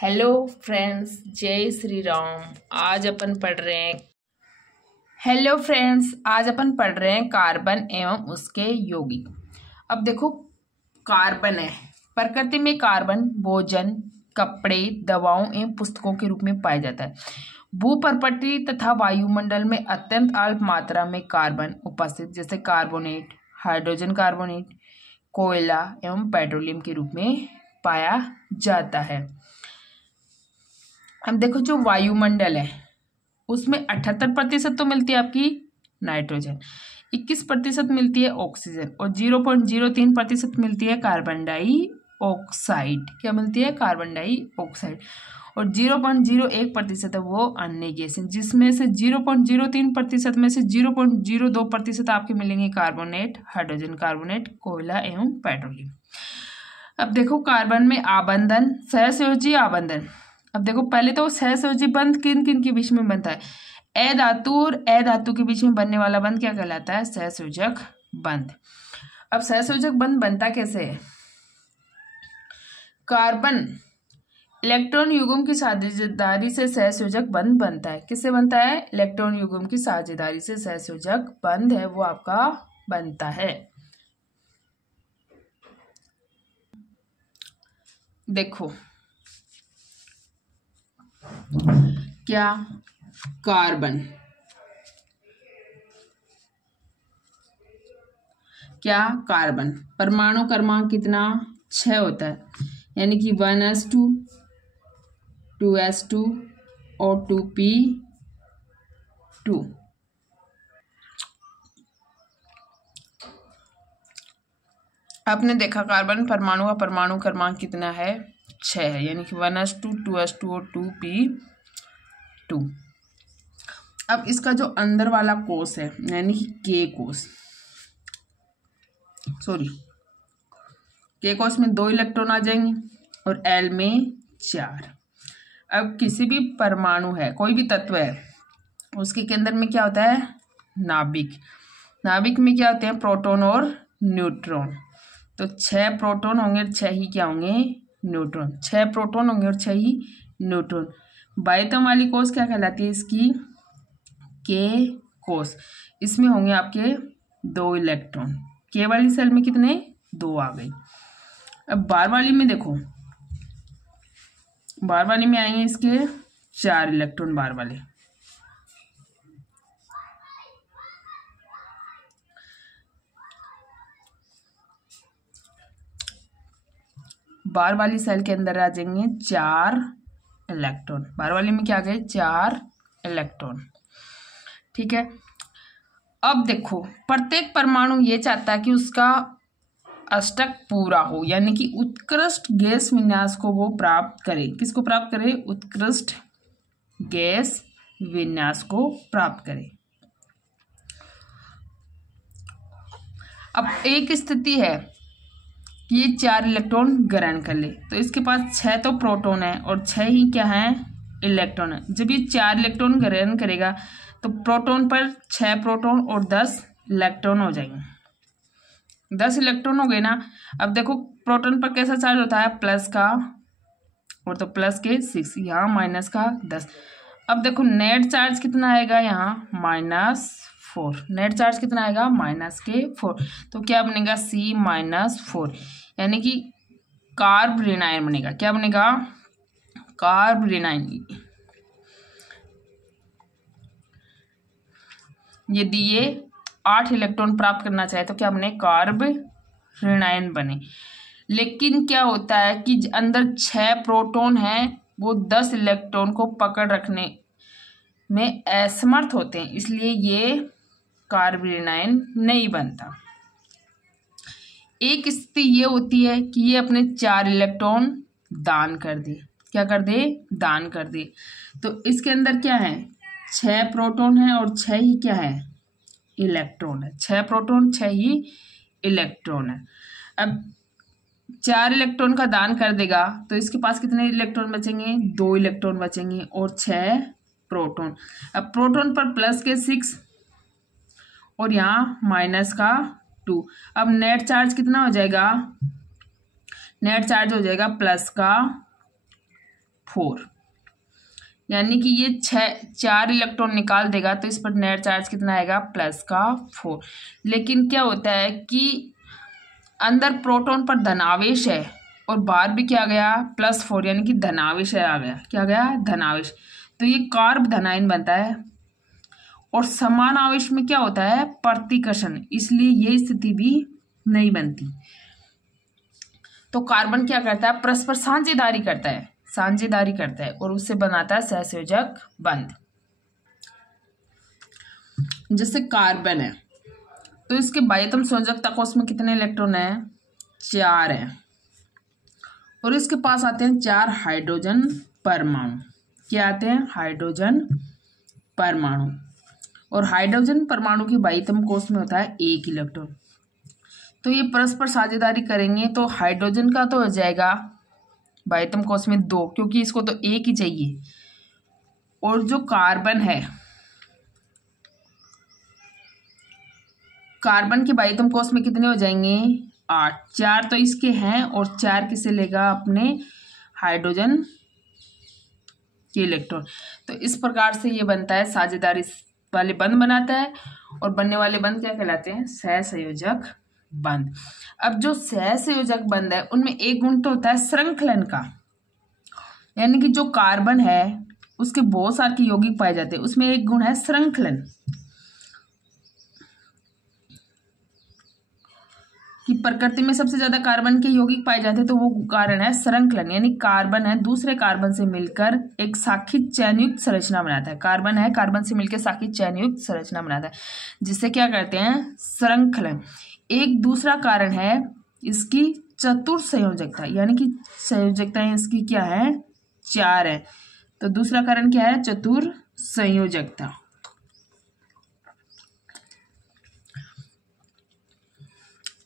Hello friends, जय श्री राम। आज अपन पढ़ रहे हैं कार्बन एवं उसके यौगिक। अब देखो, कार्बन है। प्रकृति में कार्बन भोजन, कपड़े, दवाओं एवं पुस्तकों के रूप में पाया जाता है। भूपर्पटी तथा वायुमंडल में अत्यंत अल्प मात्रा में कार्बन उपस्थित, जैसे कार्बोनेट, हाइड्रोजन कार्बोनेट, कोयला एवं पेट्रोलियम के रूप में पाया जाता है। अब देखो, जो वायुमंडल है उसमें 78% तो मिलती है आपकी नाइट्रोजन, 21% मिलती है ऑक्सीजन और 0.03% मिलती है कार्बन डाइऑक्साइड। क्या मिलती है? Carbon dioxide. और 0.01% है वो अन्य गैस है, जिसमें से 0.03% में से 0.02% आपके मिलेंगे कार्बोनेट, हाइड्रोजन कार्बोनेट, कोयला एवं पेट्रोलियम। अब देखो, कार्बन में आबंधन, सहसंयोजी आबंधन। अब देखो, पहले तो सहसंयोजी बंध किन किन के बीच में बनता है? ए धातु और ए धातु के बीच में बनने वाला बंध क्या कहलाता है? सहसंयोजक बंध। अब सहसंयोजक बंध बनता कैसे है? कार्बन इलेक्ट्रॉन युग्म की साझेदारी से सहसंयोजक बंध बनता है। किससे बनता है? इलेक्ट्रॉन युग्म की साझेदारी से सहसंयोजक बंध है वो आपका बनता है। देखो, क्या कार्बन परमाणु क्रमांक कितना? 6 होता है, यानी कि 1s2, 2s2 और 2p2। आपने देखा कार्बन परमाणु का परमाणु क्रमांक कितना है? 6 है, यानी कि 1s2, 2s2 और 2p2। अब इसका जो अंदर वाला कोष है, यानी कि के कोष में 2 इलेक्ट्रॉन आ जाएंगे और एल में 4। अब किसी भी परमाणु है, कोई भी तत्व है, उसके केंद्र में क्या होता है? नाभिक। नाभिक में क्या होते हैं? प्रोटॉन और न्यूट्रॉन। तो 6 प्रोटॉन होंगे और 6 ही क्या होंगे? न्यूट्रॉन। 6 प्रोटॉन होंगे और 6 ही न्यूट्रॉन। बाह्यतम वाली कोष क्या कहलाती है इसकी? के कोष। इसमें होंगे आपके 2 इलेक्ट्रॉन। के वाली सेल में कितने? 2 आ गई। अब बार वाली में देखो, बार वाली में आएंगे इसके 4 इलेक्ट्रॉन बार वाले। बार वाली सेल के अंदर आ जाएंगे 4 इलेक्ट्रॉन। बार वाली में क्या आ गए? 4 इलेक्ट्रॉन। ठीक है। अब देखो, प्रत्येक परमाणु ये चाहता है कि उसका अष्टक पूरा हो, यानी कि उत्कृष्ट गैस विन्यास को वो प्राप्त करे। किसको प्राप्त करे? उत्कृष्ट गैस विन्यास को प्राप्त करे। अब एक स्थिति है कि ये 4 इलेक्ट्रॉन ग्रहण कर ले, तो इसके पास 6 तो प्रोटॉन है और 6 ही क्या है? इलेक्ट्रॉन है। जब ये 4 इलेक्ट्रॉन ग्रहण करेगा तो प्रोटॉन पर 6 प्रोटॉन और 10 इलेक्ट्रॉन हो जाएंगे। 10 इलेक्ट्रॉन हो गए ना। अब देखो, प्रोटॉन पर कैसा चार्ज होता है? प्लस का, और तो प्लस के 6, यहाँ माइनस का 10। अब देखो, नेट चार्ज कितना आएगा? यहाँ -4। नेट चार्ज कितना आएगा? -4। तो क्या बनेगा? C-4, यानी कि कार्ब रेनाइन बनेगा। क्या बनेगा? कार्ब रेनाइन। यदि ये 8 इलेक्ट्रॉन प्राप्त करना चाहे तो क्या बने? कार्ब रेनाइन बने। लेकिन क्या होता है कि अंदर 6 प्रोटॉन है, वो 10 इलेक्ट्रॉन को पकड़ रखने में असमर्थ होते हैं, इसलिए ये कार्ब रेनाइन नहीं बनता। एक स्थिति ये होती है कि ये अपने 4 इलेक्ट्रॉन दान कर दे। क्या कर दे? दान कर दे। तो इसके अंदर क्या है? 6 प्रोटॉन है और 6 ही क्या है? इलेक्ट्रॉन है। 6 प्रोटॉन, 6 ही इलेक्ट्रॉन है। अब 4 इलेक्ट्रॉन का दान कर देगा तो इसके पास कितने इलेक्ट्रॉन बचेंगे? 2 इलेक्ट्रॉन बचेंगे और 6 प्रोटॉन। अब प्रोटॉन पर प्लस के 6 और यहाँ माइनस का 2। अब नेट चार्ज कितना हो जाएगा? नेट चार्ज हो जाएगा प्लस का 4, यानी कि ये 4 इलेक्ट्रॉन निकाल देगा तो इस पर नेट चार्ज कितना आएगा प्लस का 4। लेकिन क्या होता है कि अंदर प्रोटॉन पर धनावेश है और बाहर भी क्या गया +4, यानी कि धनावेश आ गया, क्या गया धनावेश, तो ये कार्ब धनायन बनता है। और समान आवेश में क्या होता है प्रतिकर्षण, इसलिए ये स्थिति भी नहीं बनती। तो कार्बन क्या करता है परस्पर साझेदारी करता है और उससे बनाता है सहसंयोजक बंध। जैसे कार्बन है तो इसके बाह्यतम संयोजकता कोष में कितने इलेक्ट्रॉन है 4 है, और इसके पास आते हैं 4 हाइड्रोजन परमाणु। क्या आते हैं हाइड्रोजन परमाणु, और हाइड्रोजन परमाणु की बाह्यतम कोष में होता है 1 इलेक्ट्रॉन। तो ये परस्पर साझेदारी करेंगे तो हाइड्रोजन का तो हो जाएगा बाह्यतम कोष में 2, क्योंकि इसको तो 1 ही चाहिए, और जो कार्बन है कार्बन के बाह्यतम कोष में कितने हो जाएंगे 8, 4 तो इसके हैं और 4 किसे लेगा अपने हाइड्रोजन के इलेक्ट्रॉन। तो इस प्रकार से ये बनता है साझेदारी वाले बंध बनाता है, और बनने वाले बंध क्या कहलाते हैं सहसंयोजक बंध। अब जो सहसंयोजक बंध है उनमें एक गुण तो होता है श्रृंखलन का, यानी कि जो कार्बन है उसके बहुत सारे यौगिक पाए जाते हैं, उसमें एक गुण है श्रृंखलन, कि प्रकृति में सबसे ज्यादा कार्बन के यौगिक पाए जाते हैं, तो वो कारण है श्रृंखलन, यानी कार्बन है दूसरे कार्बन से मिलकर एक साखित चयनयुक्त संरचना बनाता है। कार्बन है कार्बन से मिलकर साखित चयनयुक्त संरचना बनाता है, जिससे क्या करते हैं श्रृंखलन। एक दूसरा कारण है इसकी चतुर संयोजकता, यानी कि संयोजकता इसकी क्या है 4 है, तो दूसरा कारण क्या है चतुर संयोजकता।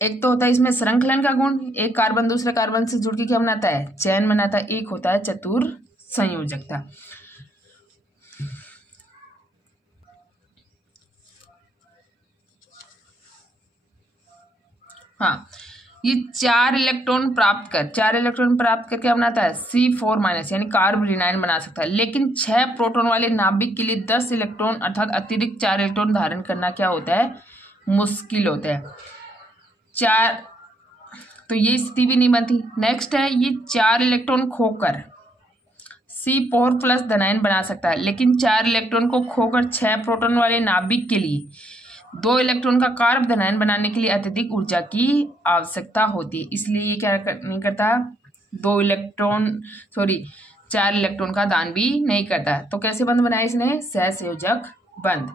एक तो होता है इसमें श्रृंखलन का गुण, एक कार्बन दूसरे कार्बन से जुड़ के क्या बनाता है चैन बनाता है, एक होता है चतुर संयोजकता। हाँ, ये 4 इलेक्ट्रॉन प्राप्त कर क्या बनाता है C4- यानी कार्ब ऋणायन बना सकता है, लेकिन 6 प्रोटॉन वाले नाभिक के लिए 10 इलेक्ट्रॉन अर्थात अतिरिक्त 4 इलेक्ट्रॉन धारण करना क्या होता है मुश्किल होता है। 4 तो ये स्थिति भी नहीं बनती। नेक्स्ट है ये 4 इलेक्ट्रॉन खोकर C4+ धनायन बना सकता है, लेकिन 4 इलेक्ट्रॉन को खोकर 6 प्रोटॉन वाले नाभिक के लिए 2 इलेक्ट्रॉन का कार्ब धनायन बनाने के लिए अत्यधिक ऊर्जा की आवश्यकता होती है, इसलिए ये क्या नहीं करता 4 इलेक्ट्रॉन का दान भी नहीं करता। तो कैसे बंध बनाया इसने सहसंयोजक बंध।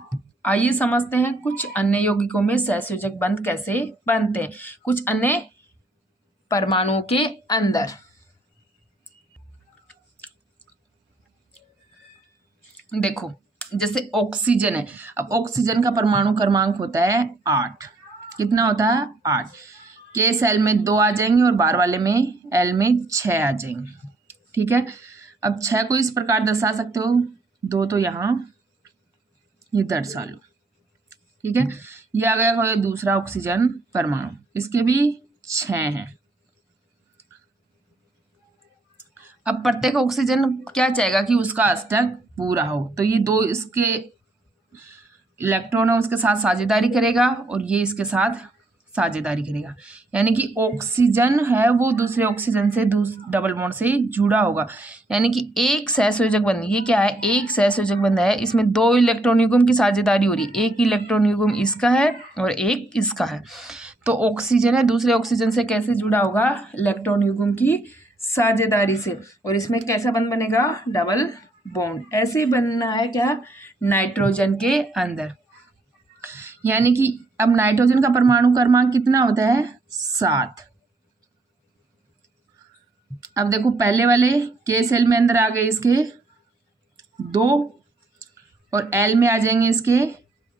आइए समझते हैं कुछ अन्य यौगिकों में सहसंयोजक बंध कैसे बनते हैं कुछ अन्य परमाणुओं के अंदर। देखो जैसे ऑक्सीजन है, अब ऑक्सीजन का परमाणु क्रमांक होता है 8, कितना होता है 8, के सेल में 2 आ जाएंगे और बाहर वाले में एल में 6 आ जाएंगे, ठीक है। अब 6 को इस प्रकार दर्शा सकते हो, 2 तो यहाँ ये दर्शा लो, ठीक है। ये आ गया कोई दूसरा ऑक्सीजन परमाणु, इसके भी 6 हैं। अब प्रत्येक ऑक्सीजन क्या चाहेगा कि उसका अष्टक पूरा हो, तो ये 2 इसके इलेक्ट्रॉन है उसके साथ साझेदारी करेगा और ये इसके साथ साझेदारी करेगा, यानी कि ऑक्सीजन है वो दूसरे ऑक्सीजन से डबल बॉन्ड से जुड़ा होगा, यानी कि एक सहसंयोजक बंध। ये क्या है एक सहसंयोजक बंध है, इसमें 2 इलेक्ट्रॉन युग्म की साझेदारी हो रही है, एक इलेक्ट्रॉन युग्म इसका है और एक इसका है। तो ऑक्सीजन है दूसरे ऑक्सीजन से कैसे जुड़ा होगा इलेक्ट्रॉन युग्म की साझेदारी से, और इसमें कैसा बंध बनेगा डबल बॉन्ड। ऐसे बनना है क्या नाइट्रोजन के अंदर, यानी कि अब नाइट्रोजन का परमाणु क्रमांक कितना होता है 7। अब देखो पहले वाले के सेल में अंदर आ गए इसके 2 और एल में आ जाएंगे इसके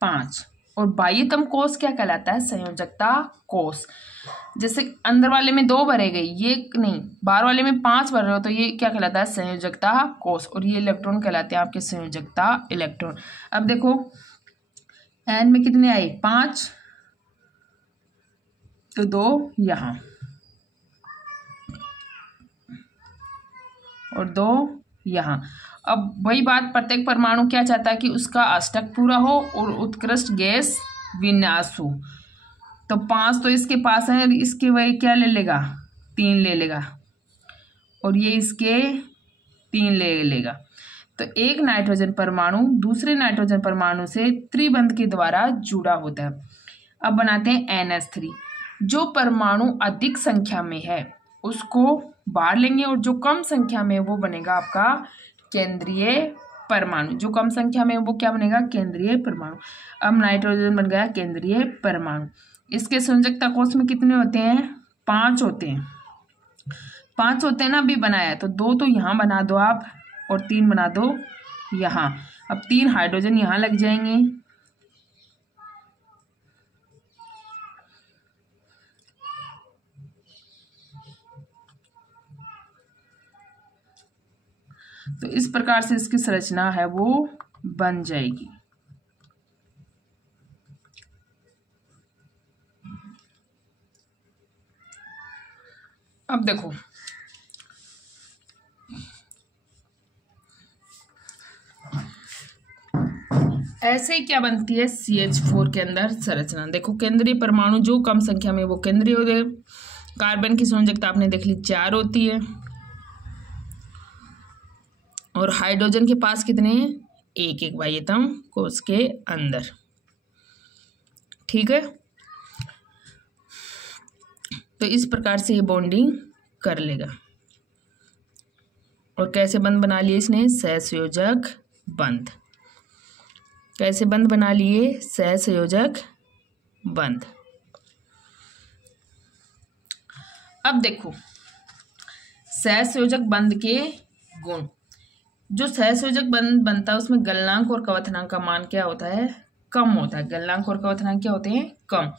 5, और बाह्यतम कोष क्या कहलाता है संयोजकता कोष। जैसे अंदर वाले में 2 भरे गए, ये नहीं बाहर वाले में 5 भर रहे हो, तो ये क्या कहलाता है संयोजकता कोष, और ये इलेक्ट्रॉन कहलाते हैं आपके संयोजकता इलेक्ट्रॉन। अब देखो एन में कितने आए 5, तो 2 यहाँ और 2 यहाँ। अब वही बात, प्रत्येक परमाणु क्या चाहता है कि उसका अष्टक पूरा हो और उत्कृष्ट गैस विन्यास हो। तो 5 तो इसके पास है, इसके वही क्या ले लेगा, 3 ले लेगा, और ये इसके 3 ले लेगा। तो एक नाइट्रोजन परमाणु दूसरे नाइट्रोजन परमाणु से त्रिबंध के द्वारा जुड़ा होता है। अब बनाते हैं NH3। जो परमाणु अधिक संख्या में है उसको बाहर लेंगे, और जो कम संख्या में वो बनेगा आपका केंद्रीय परमाणु। जो कम संख्या में वो क्या बनेगा, केंद्रीय परमाणु। अब नाइट्रोजन बन गया केंद्रीय परमाणु। इसके संयोजकता कोष में कितने होते हैं, 5 होते हैं। 5 होते हैं ना, अभी बनाया तो 2 तो यहाँ बना दो आप, और 3 बना दो यहाँ। अब 3 हाइड्रोजन यहाँ लग जाएंगे, तो इस प्रकार से इसकी संरचना है वो बन जाएगी। अब देखो ऐसे ही क्या बनती है CH4 के अंदर संरचना। देखो केंद्रीय परमाणु जो कम संख्या में वो केंद्रीय होते हैं। कार्बन की संयोजकता आपने देख ली 4 होती है, और हाइड्रोजन के पास कितने हैं, 1 बाह्यतम कोश के अंदर। ठीक है, तो इस प्रकार से ये बॉन्डिंग कर लेगा। और कैसे बंध बना लिए इसने, सहसंयोजक बंध। कैसे बंध बना लिए, सहसंयोजक बंध। अब देखो सहसंयोजक बंध के गुण। जो सहसंयोजक बंध बनता है उसमें गलनांक और कवथनांक का मान क्या होता है, कम होता है। गलनांक और कवथनांक क्या होते हैं, कम।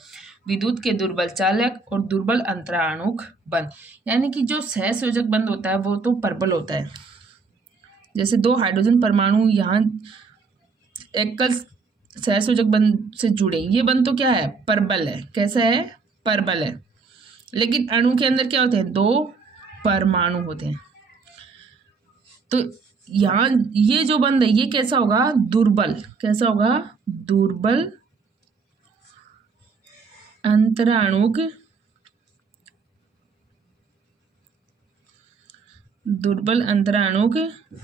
विद्युत के दुर्बल चालक और दुर्बल अंतराणुक बंध, यानी कि जो सहसंयोजक बंध होता है वो तो प्रबल होता है। जैसे 2 हाइड्रोजन परमाणु यहाँ एकल सहसंयोजक बंध से जुड़े, ये बंध तो क्या है, प्रबल है। कैसा है, प्रबल है। लेकिन अणु के अंदर क्या होते हैं, 2 परमाणु होते हैं। तो यहाँ ये जो बंध है ये कैसा होगा, दुर्बल। कैसा होगा, दुर्बल अंतराणुक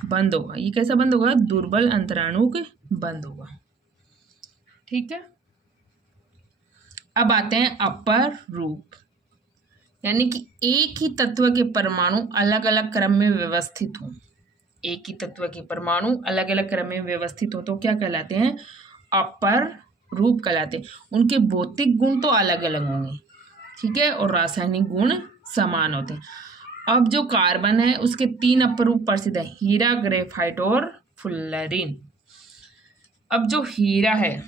बंध होगा। ये कैसा बंध होगा, दुर्बल अंतराणुक बंध होगा। ठीक है, अब आते हैं अपर रूप, यानी कि एक ही तत्व के परमाणु अलग अलग क्रम में व्यवस्थित हों। एक ही तत्व के परमाणु अलग अलग क्रम में व्यवस्थित हो तो क्या कहलाते हैं, अपर रूप कहलाते हैं। उनके भौतिक गुण तो अलग अलग होंगे, ठीक है, और रासायनिक गुण समान होते हैं। अब जो कार्बन है उसके 3 अपर रूप प्रसिद्ध है, हीरा, ग्रेफाइट और फुल्लरीन। अब जो हीरा है,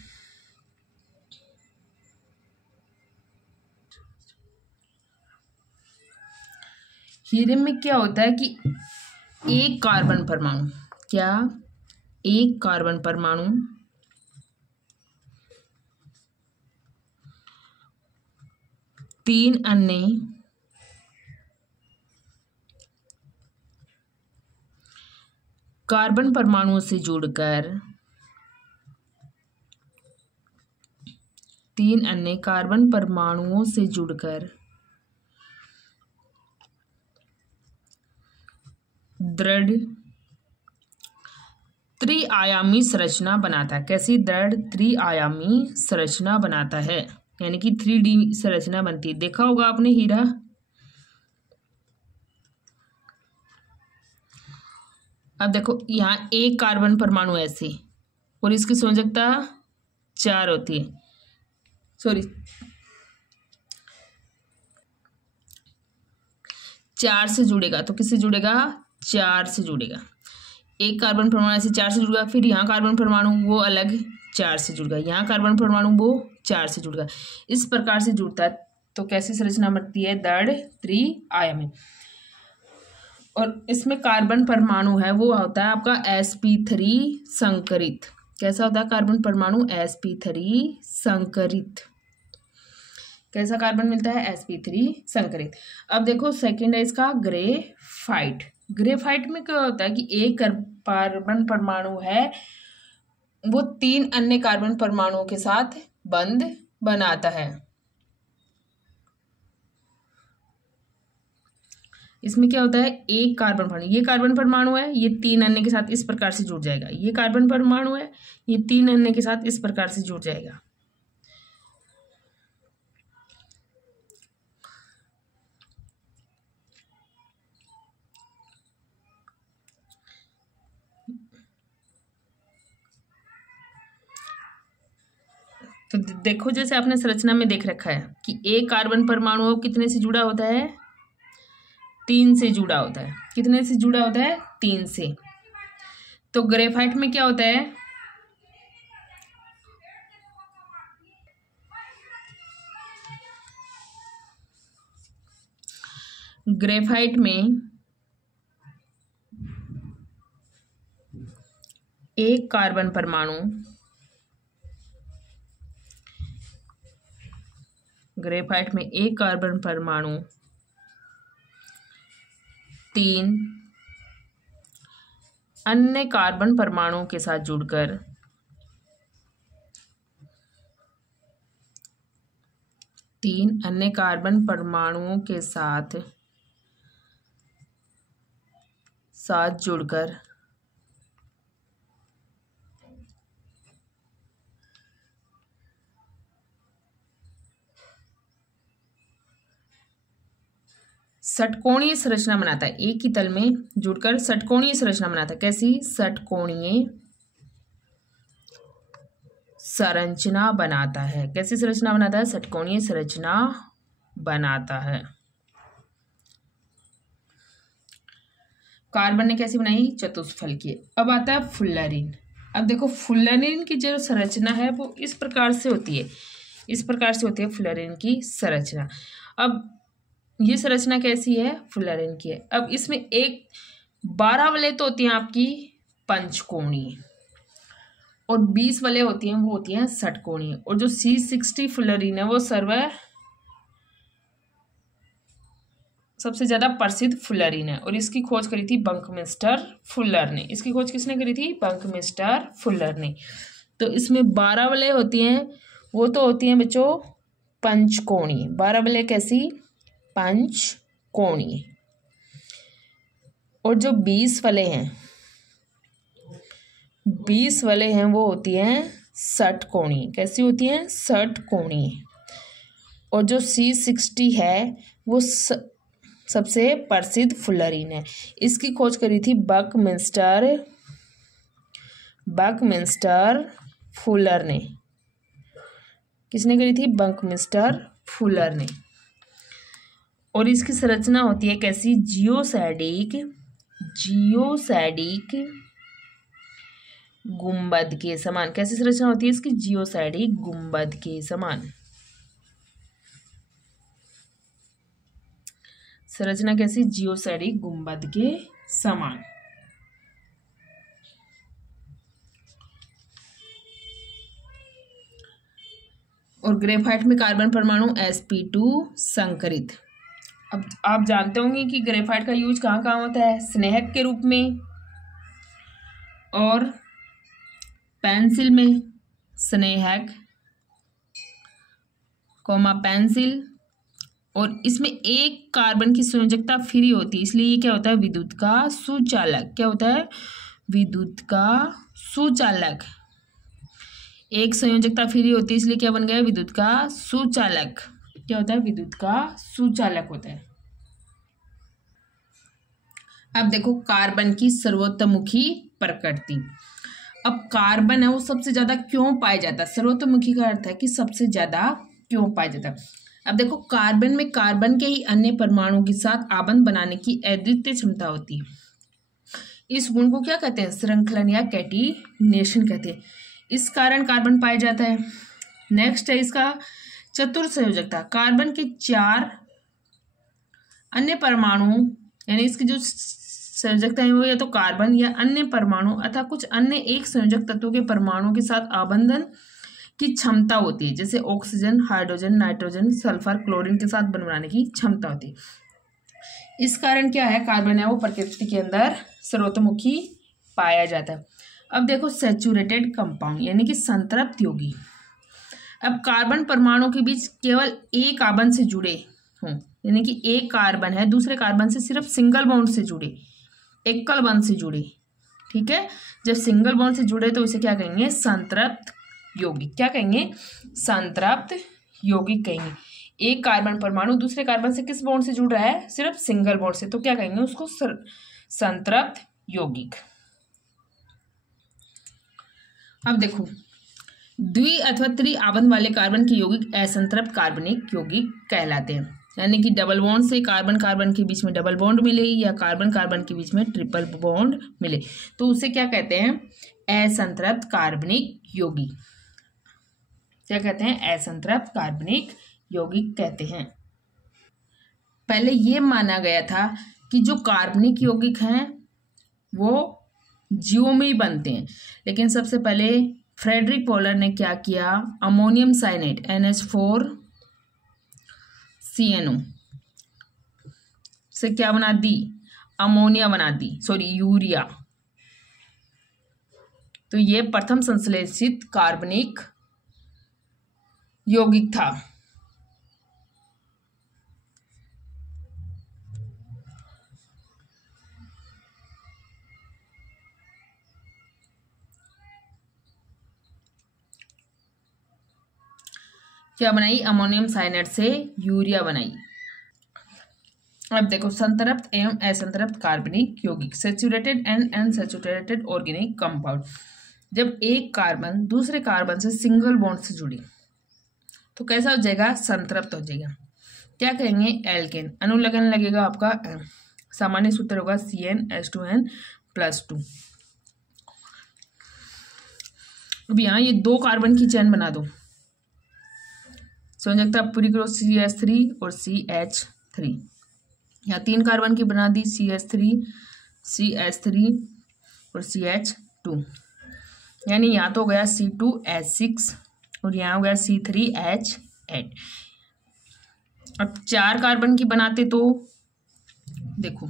हीरे में क्या होता है कि एक कार्बन परमाणु, क्या, एक कार्बन परमाणु 3 अन्य कार्बन परमाणुओं से जुड़कर 3 अन्य कार्बन परमाणुओं से जुड़कर दृढ़ त्रिआयामी संरचना बनाता है। कैसी, दृढ़ त्रिआयामी संरचना बनाता है, यानी कि 3D संरचना बनती है। देखा होगा आपने हीरा। अब देखो यहाँ एक कार्बन परमाणु ऐसे, और इसकी संयोजकता 4 होती है, सॉरी 4 से जुड़ेगा तो किससे जुड़ेगा, 4 से जुड़ेगा। एक कार्बन परमाणु ऐसे 4 से जुड़ेगा, फिर यहाँ कार्बन परमाणु वो अलग 4 से जुड़ेगा, यहाँ कार्बन परमाणु वो 4 से जुड़ेगा। इस प्रकार से जुड़ता है तो कैसी संरचना बनती है, दृढ़ त्रिआयामी। और इसमें कार्बन परमाणु है वो होता है आपका sp3 संकरित। कैसा होता है कार्बन परमाणु, sp3 संकरित। कैसा कार्बन मिलता है, sp3 संकरित। अब देखो सेकंड है इसका ग्रेफाइट। ग्रेफाइट में क्या होता है कि एक कार्बन परमाणु है वो 3 अन्य कार्बन परमाणुओं के साथ बंध बनाता है। इसमें क्या होता है, एक कार्बन परमाणु, ये कार्बन परमाणु है, ये 3 अन्य के साथ इस प्रकार से जुड़ जाएगा, ये कार्बन परमाणु है, ये 3 अन्य के साथ इस प्रकार से जुड़ जाएगा। तो देखो जैसे आपने संरचना में देख रखा है कि एक कार्बन परमाणु कितने से जुड़ा होता है, 3 से जुड़ा होता है। कितने से जुड़ा होता है, 3 से। तो ग्रेफाइट में क्या होता है, ग्रेफाइट में एक कार्बन परमाणु, ग्रेफाइट में एक कार्बन परमाणु 3 अन्य कार्बन परमाणुओं के साथ जुड़कर 3 अन्य कार्बन परमाणुओं के साथ जुड़कर षटकोणीय संरचना बनाता है। एक ही तल में जुड़कर षटकोणीय संरचना बनाता है। कैसी, षटकोणीय संरचना बनाता है। कैसी संरचना बनाता है, षटकोणीय संरचना बनाता है। कार्बन ने कैसी बनाई, चतुष्फलकीय। अब आता है फुल्लरीन। अब देखो फुल्लरीन की जो संरचना है वो इस प्रकार से होती है, इस प्रकार से होती है फुल्लरीन की संरचना। अब ये संरचना कैसी है, फुल्लरीन की है। अब इसमें एक 12 वलय तो होती हैं आपकी पंचकोणीय और 20 वलय होती हैं वो होती हैं षटकोणीय। और जो C60 फुल्लरीन है वो सबसे ज्यादा प्रसिद्ध फुल्लरीन है और इसकी खोज करी थी बंकमिस्टर फुल्लर ने। इसकी खोज किसने करी थी, बंकमिस्टर फुल्लर ने। तो इसमें 12 वलय होती हैं, वो तो होती हैं बच्चों पंचकोणीय। 12 वलय कैसी, पंचकोणीय। और जो 20 वलय हैं, 20 वलय हैं वो होती हैं षटकोणीय। कैसी होती हैं, षटकोणीय। और जो C60 है वो सबसे प्रसिद्ध फुल्लरीन है। इसकी खोज करी थी बंकमिस्टर फुल्लर ने। किसने करी थी, बंकमिस्टर फुल्लर ने। और इसकी संरचना होती है कैसी, जियोसैडिक गुंबद के समान। कैसी संरचना होती है इसकी, जियोसैडिक गुंबद के समान। संरचना कैसी, जियोसैडिक गुंबद के समान। और ग्रेफाइट में कार्बन परमाणु sp2 संकरित। अब आप जानते होंगे कि ग्रेफाइट का यूज कहाँ कहाँ होता है, स्नेहक के रूप में और पेंसिल में, स्नेहक पेंसिल। और इसमें एक कार्बन की संयोजकता फ्री होती है, इसलिए ये क्या होता है, विद्युत का सुचालक। क्या होता है, विद्युत का सुचालक। एक संयोजकता फ्री होती है इसलिए क्या बन गया, विद्युत का सुचालक। क्या होता है, विद्युत का सुचालक होता है। अब देखो कार्बन की सर्वोत्तमुखी प्रकृति। अब कार्बन है वो सबसे ज्यादा क्यों पाया जाता है, सर्वोत्तमुखी का अर्थ है कि सबसे ज्यादा क्यों पाया जाता है। अब देखो कार्बन में कार्बन के ही अन्य परमाणु के साथ आबंध बनाने की अद्वितीय क्षमता होती है। इस गुण को क्या कहते हैं, श्रृंखलन या कैटिनेशन कहते हैं। इस कारण कार्बन पाया जाता है। नेक्स्ट है इसका चतुर्संयोजकता। कार्बन के 4 अन्य परमाणु यानी इसकी जो संयोजकता है वो या तो कार्बन या अन्य परमाणु अथवा कुछ अन्य एक संयोजक तत्वों के परमाणु के साथ आबंधन की क्षमता होती है, जैसे oxygen, hydrogen, nitrogen, sulphur, chlorine के साथ बनाने की क्षमता होती है। इस कारण क्या है, कार्बन है वो प्रकृति के अंदर सर्वतोमुखी पाया जाता है। अब देखो सैचुरेटेड कंपाउंड यानी कि संतृप्त यौगिक। अब कार्बन परमाणु के बीच केवल एक कार्बन से जुड़े हों, यानी कि एक कार्बन है दूसरे कार्बन से सिर्फ सिंगल बॉन्ड से जुड़े, एकल बंध से जुड़े, ठीक है। जब सिंगल बॉन्ड से जुड़े तो इसे क्या कहेंगे, संतृप्त यौगिक। क्या कहेंगे, संतृप्त यौगिक कहेंगे। एक कार्बन परमाणु दूसरे कार्बन से किस बॉन्ड से जुड़ रहा है, सिर्फ सिंगल बॉन्ड से, तो क्या कहेंगे उसको, संतृप्त यौगिक। अब देखो द्वि अथवा त्रि आबंध वाले कार्बन के यौगिक असंतृप्त कार्बनिक यौगिक कहलाते हैं। यानी कि डबल बॉन्ड से कार्बन कार्बन के बीच में डबल बॉन्ड मिले या कार्बन कार्बन के बीच में ट्रिपल बॉन्ड मिले तो उसे क्या कहते हैं, असंतृप्त कार्बनिक यौगिक। क्या कहते हैं, असंतृप्त कार्बनिक यौगिक कहते हैं। पहले ये माना गया था कि जो कार्बनिक यौगिक हैं वो जीवों में ही बनते हैं, लेकिन सबसे पहले फ्रेडरिक पोलर ने क्या किया, अमोनियम साइनेट NH4CNO से क्या बना दी, अमोनिया बना दी, यूरिया। तो ये प्रथम संश्लेषित कार्बनिक यौगिक था। क्या बनाई, अमोनियम साइनेट से यूरिया बनाई। अब देखो संतृप्त एवं असंतृप्त कार्बनिक यौगिक, saturated and unsaturated organic compound. जब एक कार्बन दूसरे कार्बन से सिंगल बॉन्ड से जुड़ी तो कैसा हो जाएगा, संतृप्त हो जाएगा। क्या कहेंगे, एल्केन। अनुलग्न लगेगा आपका, सामान्य सूत्र होगा CnH2n+2। अब यहाँ ये दो कार्बन की चेन बना दो, संयोजकता पूरी करो, CH3 और CH3। यहाँ तीन कार्बन की बना दी, CH3 और CH2, यानी यहाँ तो हो गया C2H6 और यहाँ हो गया C3H8। अब चार कार्बन की बनाते तो देखो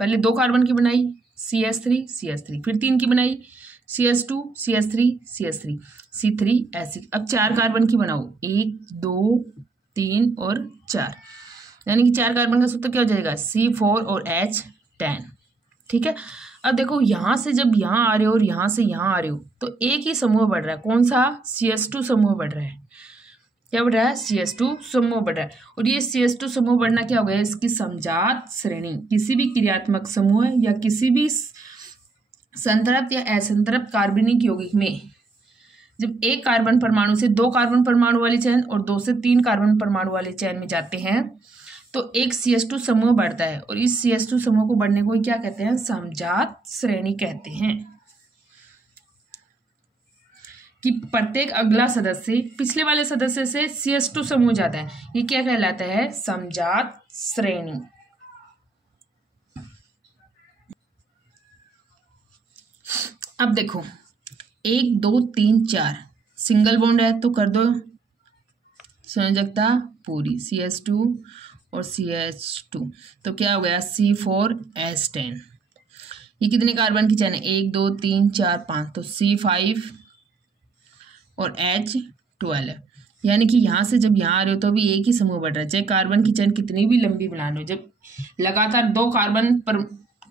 पहले दो कार्बन की बनाई CH3 फिर तीन की बनाई CH2 CH3 C3H6। अब चार कार्बन की बनाओ, 1 2 3 और 4, यानी कि चार कार्बन का सूत्र क्या हो जाएगा, C4 और H10, ठीक है। अब देखो यहाँ से जब यहाँ आ रहे हो और यहाँ से यहाँ आ रहे हो तो एक ही समूह बढ़ रहा है, कौन सा, CH2 समूह बढ़ रहा है। क्या बढ़ रहा है, CH2 समूह बढ़ रहा है। और ये CH2 समूह बढ़ना क्या हो गया, इसकी समजात श्रेणी। किसी भी क्रियात्मक समूह या किसी भी संतृप्त या असंतृप्त कार्बनिक यौगिक में जब एक कार्बन परमाणु से दो कार्बन परमाणु वाली चेन और 2 से 3 कार्बन परमाणु वाली चेन में जाते हैं तो एक CH2 समूह बढ़ता है, और इस CH2 समूह को बढ़ने को क्या कहते हैं, समजात श्रेणी कहते हैं। कि प्रत्येक अगला सदस्य पिछले वाले सदस्य से CH2 समूह जाता है, ये क्या कहलाता है, समजात श्रेणी। अब देखो 1 2 3 4 सिंगल बॉन्ड है तो कर दो संयोजकता पूरी, CH2 और CH2, तो क्या हो गया, C4H10। ये कितने कार्बन की चेन है, 1 2 3 4 5, तो C5 और H12 है। यानी कि यहाँ से जब यहाँ आ रहे हो तो भी एक ही समूह बढ़ रहा है, चाहे कार्बन की चेन कितनी भी लंबी बना लो, जब लगातार दो कार्बन पर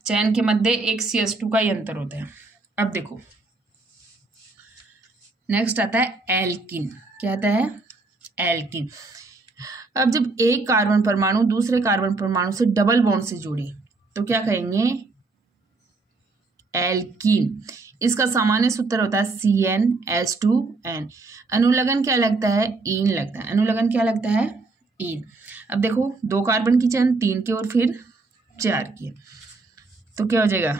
चेन के मध्य एक CH2 का ही अंतर होता है। अब देखो नेक्स्ट आता है एल्किन। क्या आता है, एल्किन। अब जब एक कार्बन परमाणु दूसरे कार्बन परमाणु से डबल बॉन्ड से जुड़े तो क्या कहेंगे, एल्कीन। इसका सामान्य सूत्र होता है CnH2n। अनुलग्न क्या लगता है, ईन लगता है। अनुलग्न क्या लगता है, ईन। अब देखो दो कार्बन की चेन 3 की और फिर 4 की, तो क्या हो जाएगा,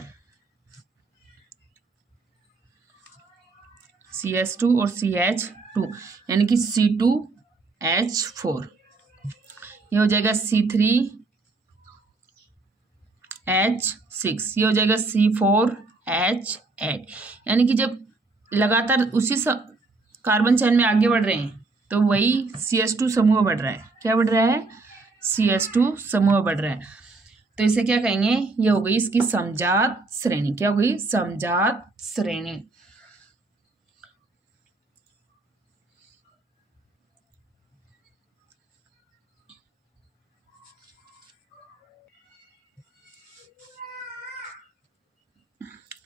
CH2 और CH2, यानी कि C2H4। ये हो जाएगा C3H6, ये हो जाएगा C4H8। यानी कि जब लगातार उसी कार्बन चेन में आगे बढ़ रहे हैं तो वही CH2 समूह बढ़ रहा है। क्या बढ़ रहा है, CH2 समूह बढ़ रहा है। तो इसे क्या कहेंगे, ये हो गई इसकी समजात श्रेणी। क्या हो गई, समजात श्रेणी।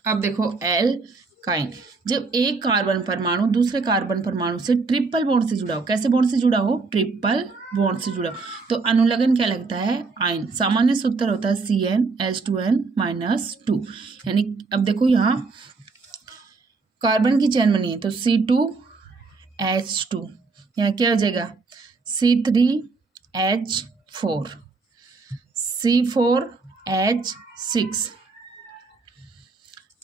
अब देखो एल्काइन, जब एक कार्बन परमाणु दूसरे कार्बन परमाणु से ट्रिपल बॉन्ड से जुड़ा हो, कैसे बॉन्ड से जुड़ा हो, ट्रिपल बॉन्ड से जुड़ा हो, तो अनुलग्न क्या लगता है, आयन। सामान्य सूत्र होता है CnH2n-2। यानी अब देखो यहाँ कार्बन की चेन बनी है तो C2H2, यहाँ क्या हो जाएगा C3H4, C4H6।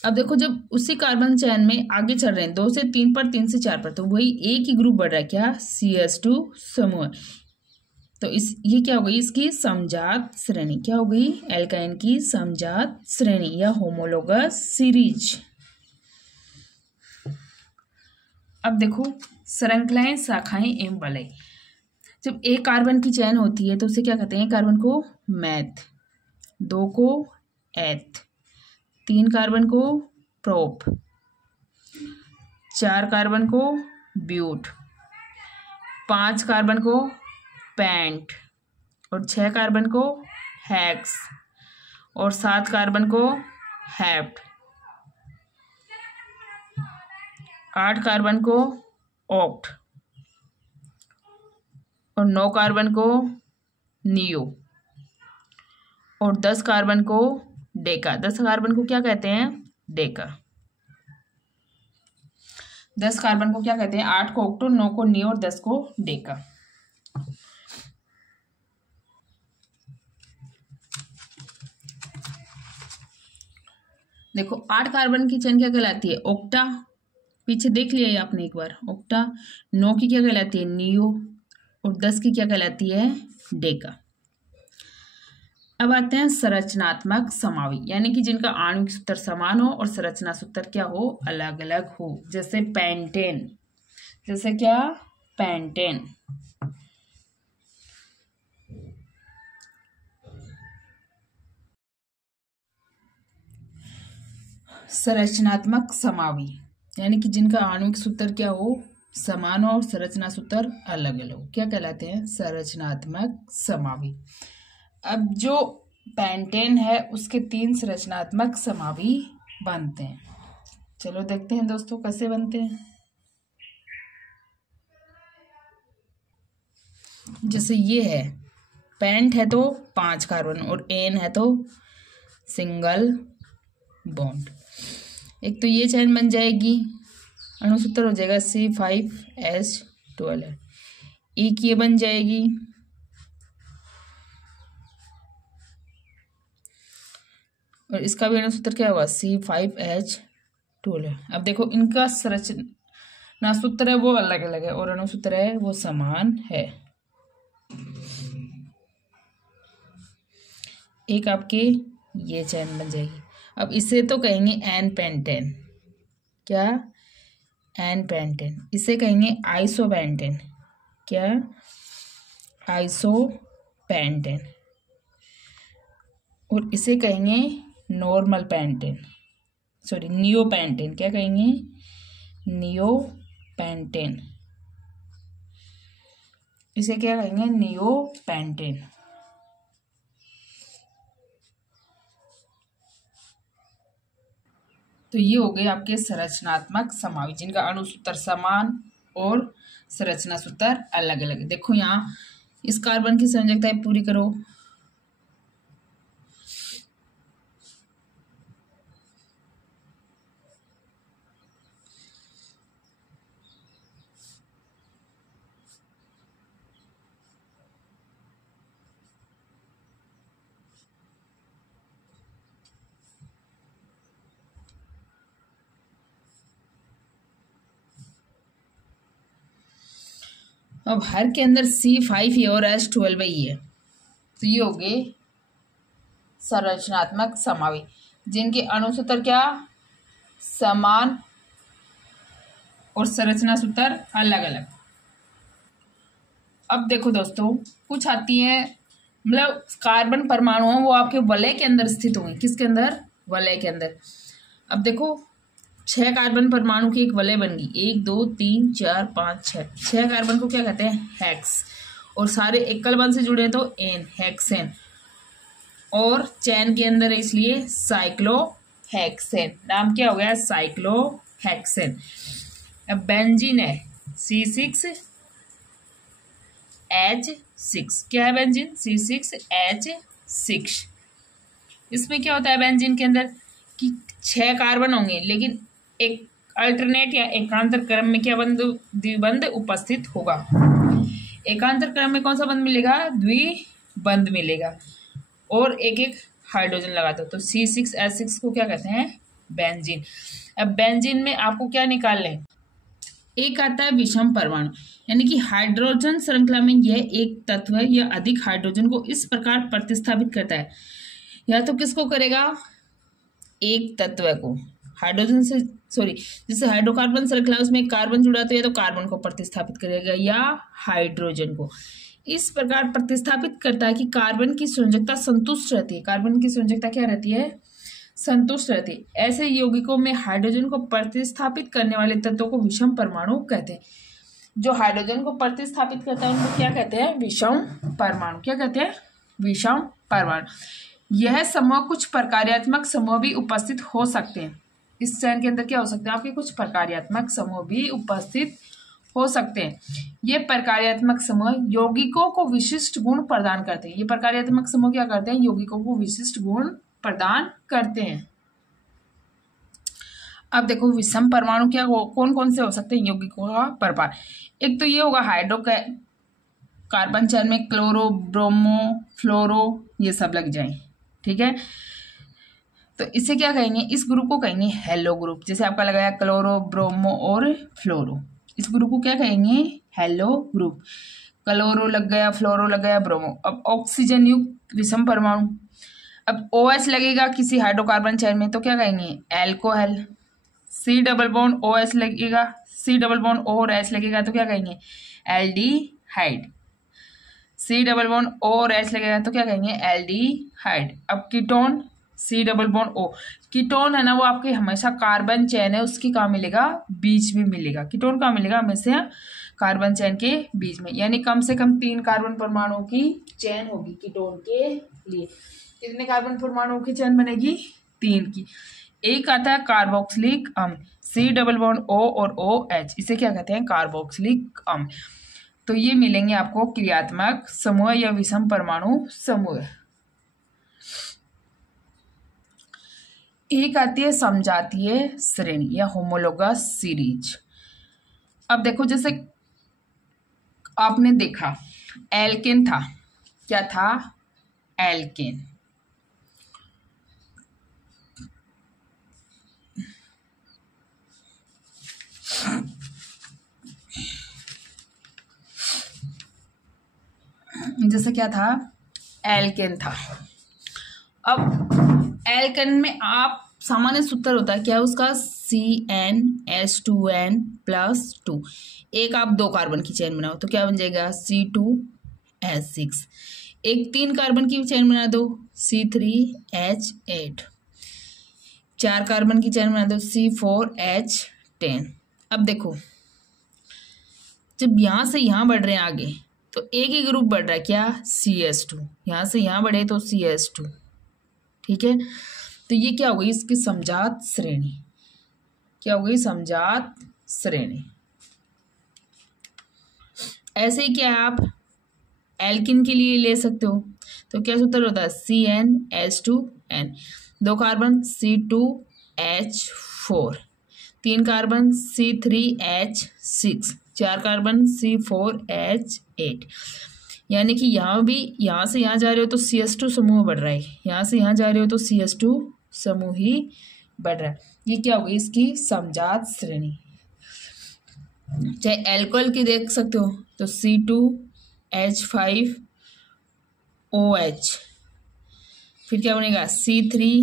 अब देखो जब उसी कार्बन चेन में आगे चल रहे हैं 2 से 3 पर, 3 से 4 पर, तो वही एक ही ग्रुप बढ़ रहा है, क्या, CH2 समूह। तो ये क्या हो गई, इसकी समजात श्रेणी। क्या हो गई, एल्काइन की समजात श्रेणी या होमोलोगस सीरीज। अब देखो श्रृंखलाएं, शाखाएं एवं वलय। जब एक कार्बन की चेन होती है तो उसे क्या कहते हैं, कार्बन को मैथ, 2 को एथ, 3 कार्बन को प्रोप, 4 कार्बन को ब्यूट, 5 कार्बन को पेंट, और 6 कार्बन को हेक्स, और 7 कार्बन को हेप्ट, 8 कार्बन को ऑक्ट, और 9 कार्बन को नियो, और 10 कार्बन को डेका। 10 कार्बन को क्या कहते हैं, डेका। 10 कार्बन को क्या कहते हैं, 8 को ऑक्टो, 9 को नियो और 10 को डेका। देखो 8 कार्बन की चेन क्या कहलाती है, ऑक्टा, पीछे देख लिया है आपने एक बार, ऑक्टा। 9 की क्या कहलाती है, नियो, और 10 की क्या कहलाती है, डेका। अब आते हैं संरचनात्मक समावी, यानी कि जिनका आणविक सूत्र समान हो और संरचना सूत्र क्या हो, अलग अलग हो। जैसे पेंटेन, जैसे क्या, पेंटेन। संरचनात्मक समावी यानी कि जिनका आणविक सूत्र क्या हो, समान हो और संरचना सूत्र अलग अलग हो, क्या कहलाते हैं, संरचनात्मक समावी। अब जो पेंटेन है उसके 3 संरचनात्मक समावी बनते हैं। चलो देखते हैं दोस्तों कैसे बनते हैं। जैसे ये है, पेंट है तो 5 कार्बन और एन है तो सिंगल बॉन्ड। एक तो ये चेन बन जाएगी, अणुसूत्र हो जाएगा C5H12। एक ये बन जाएगी, और इसका भी अणुसूत्र क्या होगा, C5H12। अब देखो इनका संरचना सूत्र है वो अलग अलग है और अणुसूत्र है वो समान है। एक आपके ये चेन बन जाएगी। अब इसे तो कहेंगे एन पेंटेन, क्या, एन पेंटेन। इसे कहेंगे आइसोपेंटेन, क्या, आइसोपेंटेन। और इसे कहेंगे नॉर्मल पेंटेन, सॉरी नियोपेंटेन। क्या कहेंगे, नियोपेंटेन। इसे क्या कहेंगे, नियोपेंटेन। तो ये हो गए आपके संरचनात्मक समावी जिनका अणुसूत्र समान और संरचना सूत्र अलग अलग। देखो यहाँ इस कार्बन की संयोजकताएं पूरी करो। अब हर के अंदर C5 ही और H12 ही है, तो ये हो गए संरचनात्मक समावी जिनके अणुसूत्र क्या, समान और संरचना सूत्र अलग अलग। अब देखो दोस्तों कुछ आती है मतलब कार्बन परमाणु है वो आपके वलय के अंदर स्थित होंगे। किसके अंदर? वलय के अंदर। अब देखो 6 कार्बन परमाणु की एक वलय बन गई, 1 2 3 4 5 6 कार्बन को क्या कहते हैं? हेक्स। और सारे एकल बंध से जुड़े हैं तो एन, हेक्सेन। और चैन के अंदर है इसलिए साइक्लोहेक्सेन। नाम क्या हो गया? साइक्लोहेक्सेन। अब बेंजीन है C6H6। क्या है बेंजीन? C6H6। इसमें क्या होता है बेंजीन के अंदर कि 6 कार्बन होंगे लेकिन एक अल्टरनेट या एकांतर क्रम में क्या द्विबंध उपस्थित होगा। एकांतर क्रम में कौन सा बंध मिलेगा? द्विबंध मिलेगा। और एक एक हाइड्रोजन लगा दो तो C6H6 को क्या कहते हैं? बेंजीन। अब बेंजीन में आपको क्या निकाल लें? एक आता है विषम परमाणु, यानी कि हाइड्रोजन श्रृंखला में यह एक तत्व या अधिक हाइड्रोजन को इस प्रकार प्रतिस्थापित करता है। या तो किसको करेगा? एक तत्व को हाइड्रोजन से जैसे हाइड्रोकार्बन श्रृंखला उसमें एक कार्बन जुड़ा तो या तो कार्बन को प्रतिस्थापित करेगा या हाइड्रोजन को। इस प्रकार प्रतिस्थापित करता है कि कार्बन की संयोजकता संतुष्ट रहती है। कार्बन की संयोजकता क्या रहती है? संतुष्ट रहती है। ऐसे यौगिकों में हाइड्रोजन को प्रतिस्थापित करने वाले तत्वों को विषम परमाणु कहते हैं। जो हाइड्रोजन को प्रतिस्थापित करता है उनको क्या कहते हैं? विषम परमाणु। क्या कहते हैं? विषम परमाणु। यह समूह कुछ प्रकार्यात्मक समूह भी उपस्थित हो सकते हैं। इस चयन के अंदर क्या हो सकते हैं? आपके कुछ प्रकार्यात्मक समूह भी उपस्थित हो सकते हैं। ये प्रकार्यात्मक समूह यौगिकों को विशिष्ट गुण प्रदान करते हैं। ये प्रकार्यात्मक समूह क्या करते हैं? यौगिकों को विशिष्ट गुण प्रदान करते हैं। अब देखो विषम परमाणु क्या कौन कौन से हो सकते हैं यौगिकों का प्रकार। एक तो ये होगा हाइड्रो कार्बन चैन में क्लोरो, ब्रोमो, फ्लोरो ये सब लग जाए। ठीक है, तो इसे क्या कहेंगे? इस ग्रुप को कहेंगे हेलो ग्रुप। जैसे आपका लगाया क्लोरो, ब्रोमो और फ्लोरो, इस ग्रुप को क्या कहेंगे? Hello group. क्लोरो लग गया, फ्लोरो लग गया, ब्रोमो। अब ऑक्सीजन युक्त विषम परमाणु, अब OH लगेगा किसी हाइड्रोकार्बन चेन में तो क्या कहेंगे? Alcohol. C double bond OH लगेगा, C डबल बॉन्ड O और H लगेगा तो क्या कहेंगे? Aldehyde. C double bond O और H लगेगा तो क्या कहेंगे? एल्डिहाइड। अब ketone C double bond O, ketone है ना वो आपके हमेशा कार्बन चेन है उसकी कहाँ मिलेगा? बीच में मिलेगा। कीटोन कहाँ मिलेगा? हमेशा कार्बन चेन के बीच में, यानी कम से कम 3 कार्बन परमाणुओं की चेन होगी कीटोन के लिए। कितने कार्बन परमाणुओं की चेन बनेगी? 3 की। एक आता है कार्बोक्सिलिक अम्ल, C डबल बॉन्ड O और OH, इसे क्या कहते हैं? कार्बोक्सिलिक अम्ल। तो ये मिलेंगे आपको क्रियात्मक समूह या विषम परमाणु समूह। एक आती है समजातीय श्रेणी या होमोलोगस सीरीज। अब देखो जैसे आपने देखा एल्केन था, क्या था? एल्केन। जैसे क्या था? एल्केन था। अब एल्केन में आप सामान्य सूत्र होता है क्या उसका? CnH2n+2। एक आप 2 कार्बन की चेन बनाओ तो क्या बन जाएगा? C2H6। एक 3 कार्बन की चेन बना दो C3H8। 4 कार्बन की चेन बना दो C4H10। अब देखो जब यहां से यहां बढ़ रहे हैं आगे तो एक ही ग्रुप बढ़ रहा है क्या? CS2। यहां से यहां बढ़े तो CS2। ठीक है, तो ये क्या हो गई? इसकी समजात श्रेणी। क्या हो गई? समजात श्रेणी। ऐसे ही क्या है आप एल्किन के लिए ले सकते हो तो क्या सूत्र होता है? CnH2n। 2 carbon C2H4, 3 carbon C3H6, 4 carbon C4H8। यानी कि यहाँ भी यहाँ से यहाँ जा रहे हो तो CS2 समूह बढ़ रहा है, यहाँ से यहाँ जा रहे हो तो CS2 समूह ही बढ़ रहा है। ये क्या हो गई? इसकी समजात श्रेणी। चाहे एल्कोहल की देख सकते हो तो C2H5OH, फिर क्या बनेगा? C3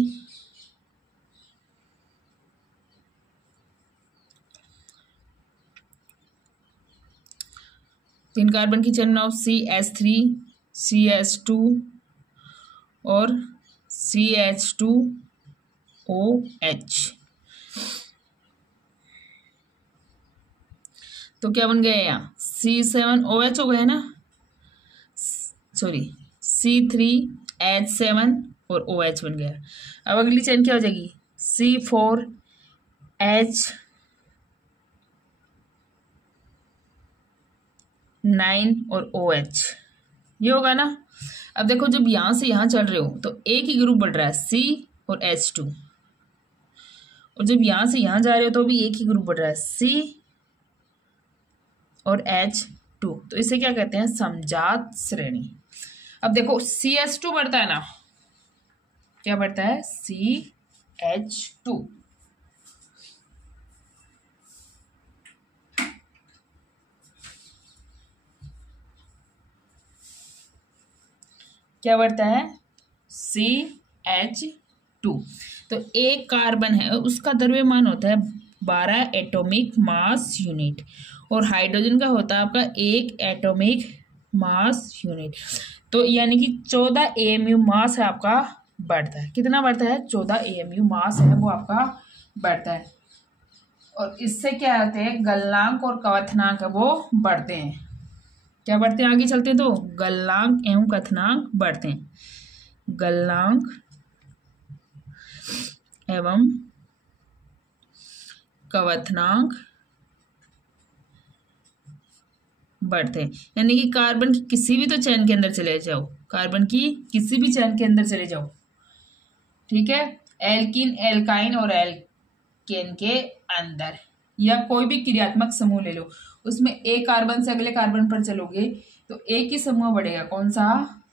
3 कार्बन की चेन बनाओ CH3, CH2, और CH2OH। तो क्या बन गया यहाँ C7OH हो गया ना, सॉरी C3H7 और OH बन गया। अब अगली चेन क्या हो जाएगी C4H9 और OH, ये होगा ना। अब देखो जब यहां से यहां चल रहे हो तो एक ही ग्रुप बढ़ रहा है C और H2, और जब यहां से यहां जा रहे हो तो भी एक ही ग्रुप बढ़ रहा है C और H2। तो इसे क्या कहते हैं समजात श्रेणी। अब देखो CH2 बढ़ता है ना, क्या बढ़ता है CH2, क्या बढ़ता है CH2। तो एक कार्बन है उसका द्रव्यमान होता है 12 एटॉमिक मास यूनिट, और हाइड्रोजन का होता है आपका 1 एटॉमिक मास यूनिट। तो यानी कि 14 AMU मास है आपका बढ़ता है। कितना बढ़ता है 14 AMU मास है वो आपका बढ़ता है। और इससे क्या होते हैं गलनांक और क्वथनांक है वो बढ़ते हैं। क्या बढ़ते हैं आगे चलते हैं तो गलनांक एवं क्वथनांक बढ़ते हैं। गलनांक एवं क्वथनांक बढ़ते हैं। यानी कि कार्बन की किसी भी तो चैन के अंदर चले जाओ, कार्बन की किसी भी चैन के अंदर चले जाओ, ठीक है, एल्कीन एल्काइन और एल्केन के अंदर, या कोई भी क्रियात्मक समूह ले लो, उसमें एक कार्बन से अगले कार्बन पर चलोगे तो एक ही समूह बढ़ेगा, कौन सा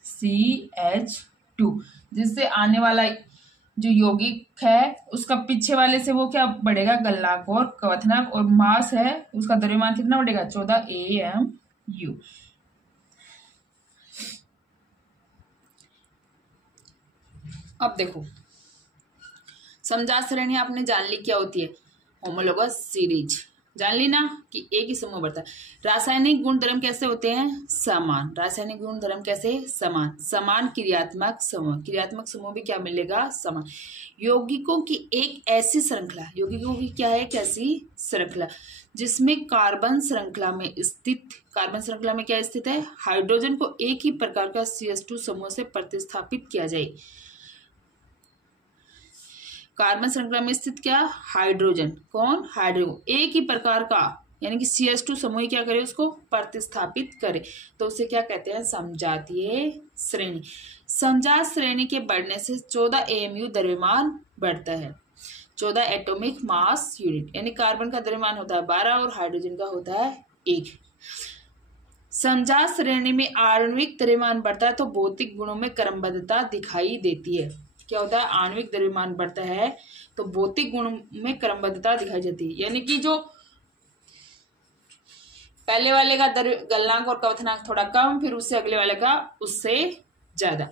CH2, जिससे आने वाला जो यौगिक है उसका पीछे वाले से वो क्या बढ़ेगा गलनांक और क्वथनांक, और मास है उसका द्रव्यमान कितना बढ़ेगा 14 AMU। अब देखो समजात श्रेणी आपने जान ली क्या होती है, होमोलोगस सीरीज जान ली ना कि एक ही समूह बढ़ता है। रासायनिक गुणधर्म कैसे होते हैं समान, रासायनिक गुणधर्म कैसे समान, समान क्रियात्मक समूह, क्रियात्मक समूह भी क्या मिलेगा समान। यौगिकों की एक ऐसी श्रृंखला, यौगिकों की क्या है एक ऐसी श्रृंखला जिसमें कार्बन श्रृंखला में स्थित, कार्बन श्रृंखला में क्या स्थित है हाइड्रोजन को एक ही प्रकार का CH2 समूह से प्रतिस्थापित किया जाए। कार्बन श्रृंखला में स्थित क्या हाइड्रोजन, कौन हाइड्रोजन एक ही प्रकार का, यानी कि CH2 समूह क्या करे उसको प्रतिस्थापित करे, तो उसे क्या कहते हैं समजातीय श्रेणी। समजात श्रेणी के बढ़ने से 14 AMU द्रव्यमान बढ़ता है, 14 एटॉमिक मास यूनिट, यानी कार्बन का द्रव्यमान होता है 12 और हाइड्रोजन का होता है 1। समजात श्रेणी में आणविक द्रव्यमान बढ़ता है तो भौतिक गुणों में क्रमबद्धता दिखाई देती है। क्या होता है आणविक द्रव्यमान बढ़ता है तो भौतिक गुणों में क्रमबद्धता दिखाई देती है, यानी कि जो पहले वाले का गलनांक और क्वथनांक थोड़ा कम, फिर उससे अगले वाले का उससे ज्यादा।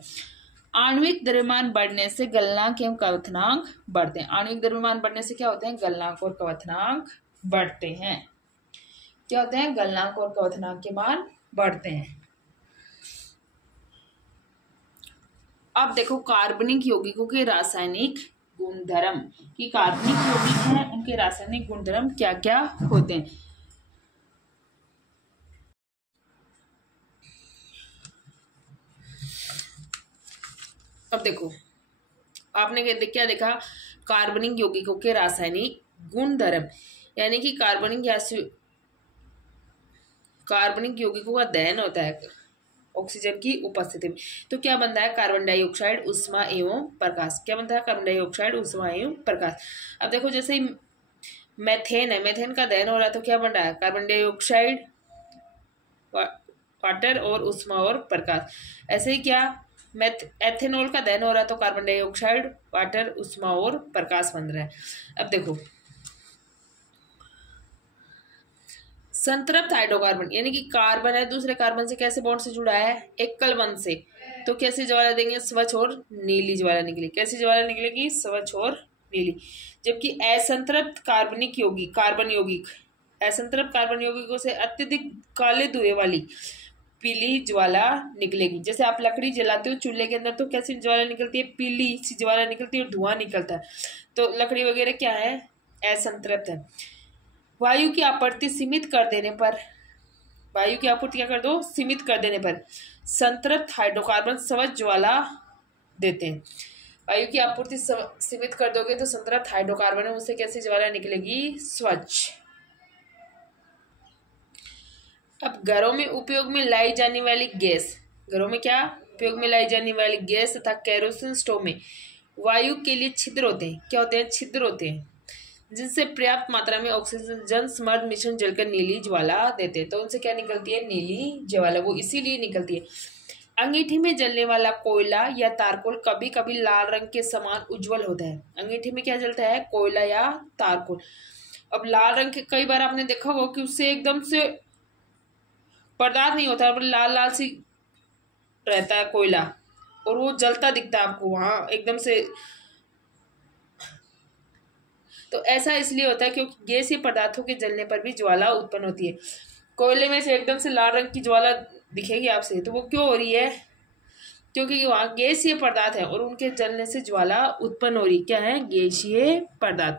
आणविक द्रव्यमान बढ़ने से गलनांक एवं क्वथनांक बढ़ते हैं, आणविक द्रव्यमान बढ़ने से क्या होते हैं गलनांक और क्वथनांक बढ़ते हैं, क्या होते हैं गलनांक और क्वथनांक के मान बढ़ते हैं। अब देखो कार्बनिक यौगिकों के रासायनिक गुणधर्म, कि कार्बनिक यौगिक हैं उनके रासायनिक गुणधर्म क्या क्या होते हैं। अब देखो आपने क्या देखा कार्बनिक यौगिकों के रासायनिक गुणधर्म, यानी कि कार्बनिक यौगिकों का दहन होता है ऑक्सीजन की उपस्थिति में, तो क्या बनता है कार्बन डाइऑक्साइड उष्मा एवं प्रकाश, क्या बनता है कार्बन डाइऑक्साइड उष्मा एवं प्रकाश। अब देखो जैसे ही मेथेन है, मेथेन का दहन हो रहा है तो क्या बन रहा है कार्बन डाइऑक्साइड वाटर और उष्मा और प्रकाश। ऐसे ही क्या एथेनॉल का दहन हो रहा है तो कार्बन डाइऑक्साइड वाटर उष्मा और प्रकाश बन रहा है। अब देखो संतृप्त हाइड्रोकार्बन, यानी कि कार्बन है दूसरे कार्बन से कैसे बॉन्ड से जुड़ा है एकल बंध से, तो कैसे ज्वाला देंगे स्वच्छ और नीली ज्वाला निकलेगी, कैसे ज्वाला निकलेगी स्वच्छ और नीली। जबकि असंतृप्त कार्बनिक यौगिक, कार्बन यौगिक असंतृप्त कार्बन यौगिकों से अत्यधिक काले धुएं वाली पीली ज्वाला निकलेगी। जैसे आप लकड़ी जलाते हो चूल्हे के अंदर तो कैसी ज्वाला निकलती है, पीली सी ज्वाला निकलती है और धुआं निकलता है। तो लकड़ी वगैरह क्या है, असंतृप्त है। वायु की आपूर्ति सीमित कर देने पर, वायु की आपूर्ति क्या कर दो, सीमित कर देने पर संतृप्त हाइड्रोकार्बन स्वच्छ ज्वाला देते हैं। वायु की आपूर्ति सीमित कर दोगे तो संतृप्त हाइड्रोकार्बन है उससे कैसी ज्वाला निकलेगी, स्वच्छ। अब घरों में उपयोग में लाई जाने वाली गैस, घरों में क्या उपयोग में लाई जाने वाली गैस तथा केरोसिन स्टोव में वायु के लिए छिद्र होते हैं। क्या होते हैं, छिद्र होते हैं, जिनसे पर्याप्त मात्रा में ऑक्सीजन समृद्ध मिश्रण जलकर नीली ज्वाला देते हैं। तो उनसे क्या निकलती है, नीली ज्वाला, वो इसीलिए निकलती है। अंगीठी में जलने वाला कोयला या तारकोल कभी कभी लाल रंग के समान उज्जवल होता है। अंगीठी में क्या जलता है, कोयला या तारकोल। अब लाल रंग के, कई बार आपने देखा होगा कि उससे एकदम से पदार्थ नहीं होता है, लाल लाल सी रहता है कोयला और वो जलता दिखता है आपको वहां एकदम से। तो ऐसा इसलिए होता है क्योंकि गैसीय पदार्थों के जलने पर भी ज्वाला उत्पन्न होती है। कोयले में से एकदम से लाल रंग की ज्वाला दिखेगी आपसे, तो वो क्यों हो रही है, क्योंकि वहां गैसीय पदार्थ है और उनके जलने से ज्वाला उत्पन्न हो रही है। क्या है, गैसीय पदार्थ।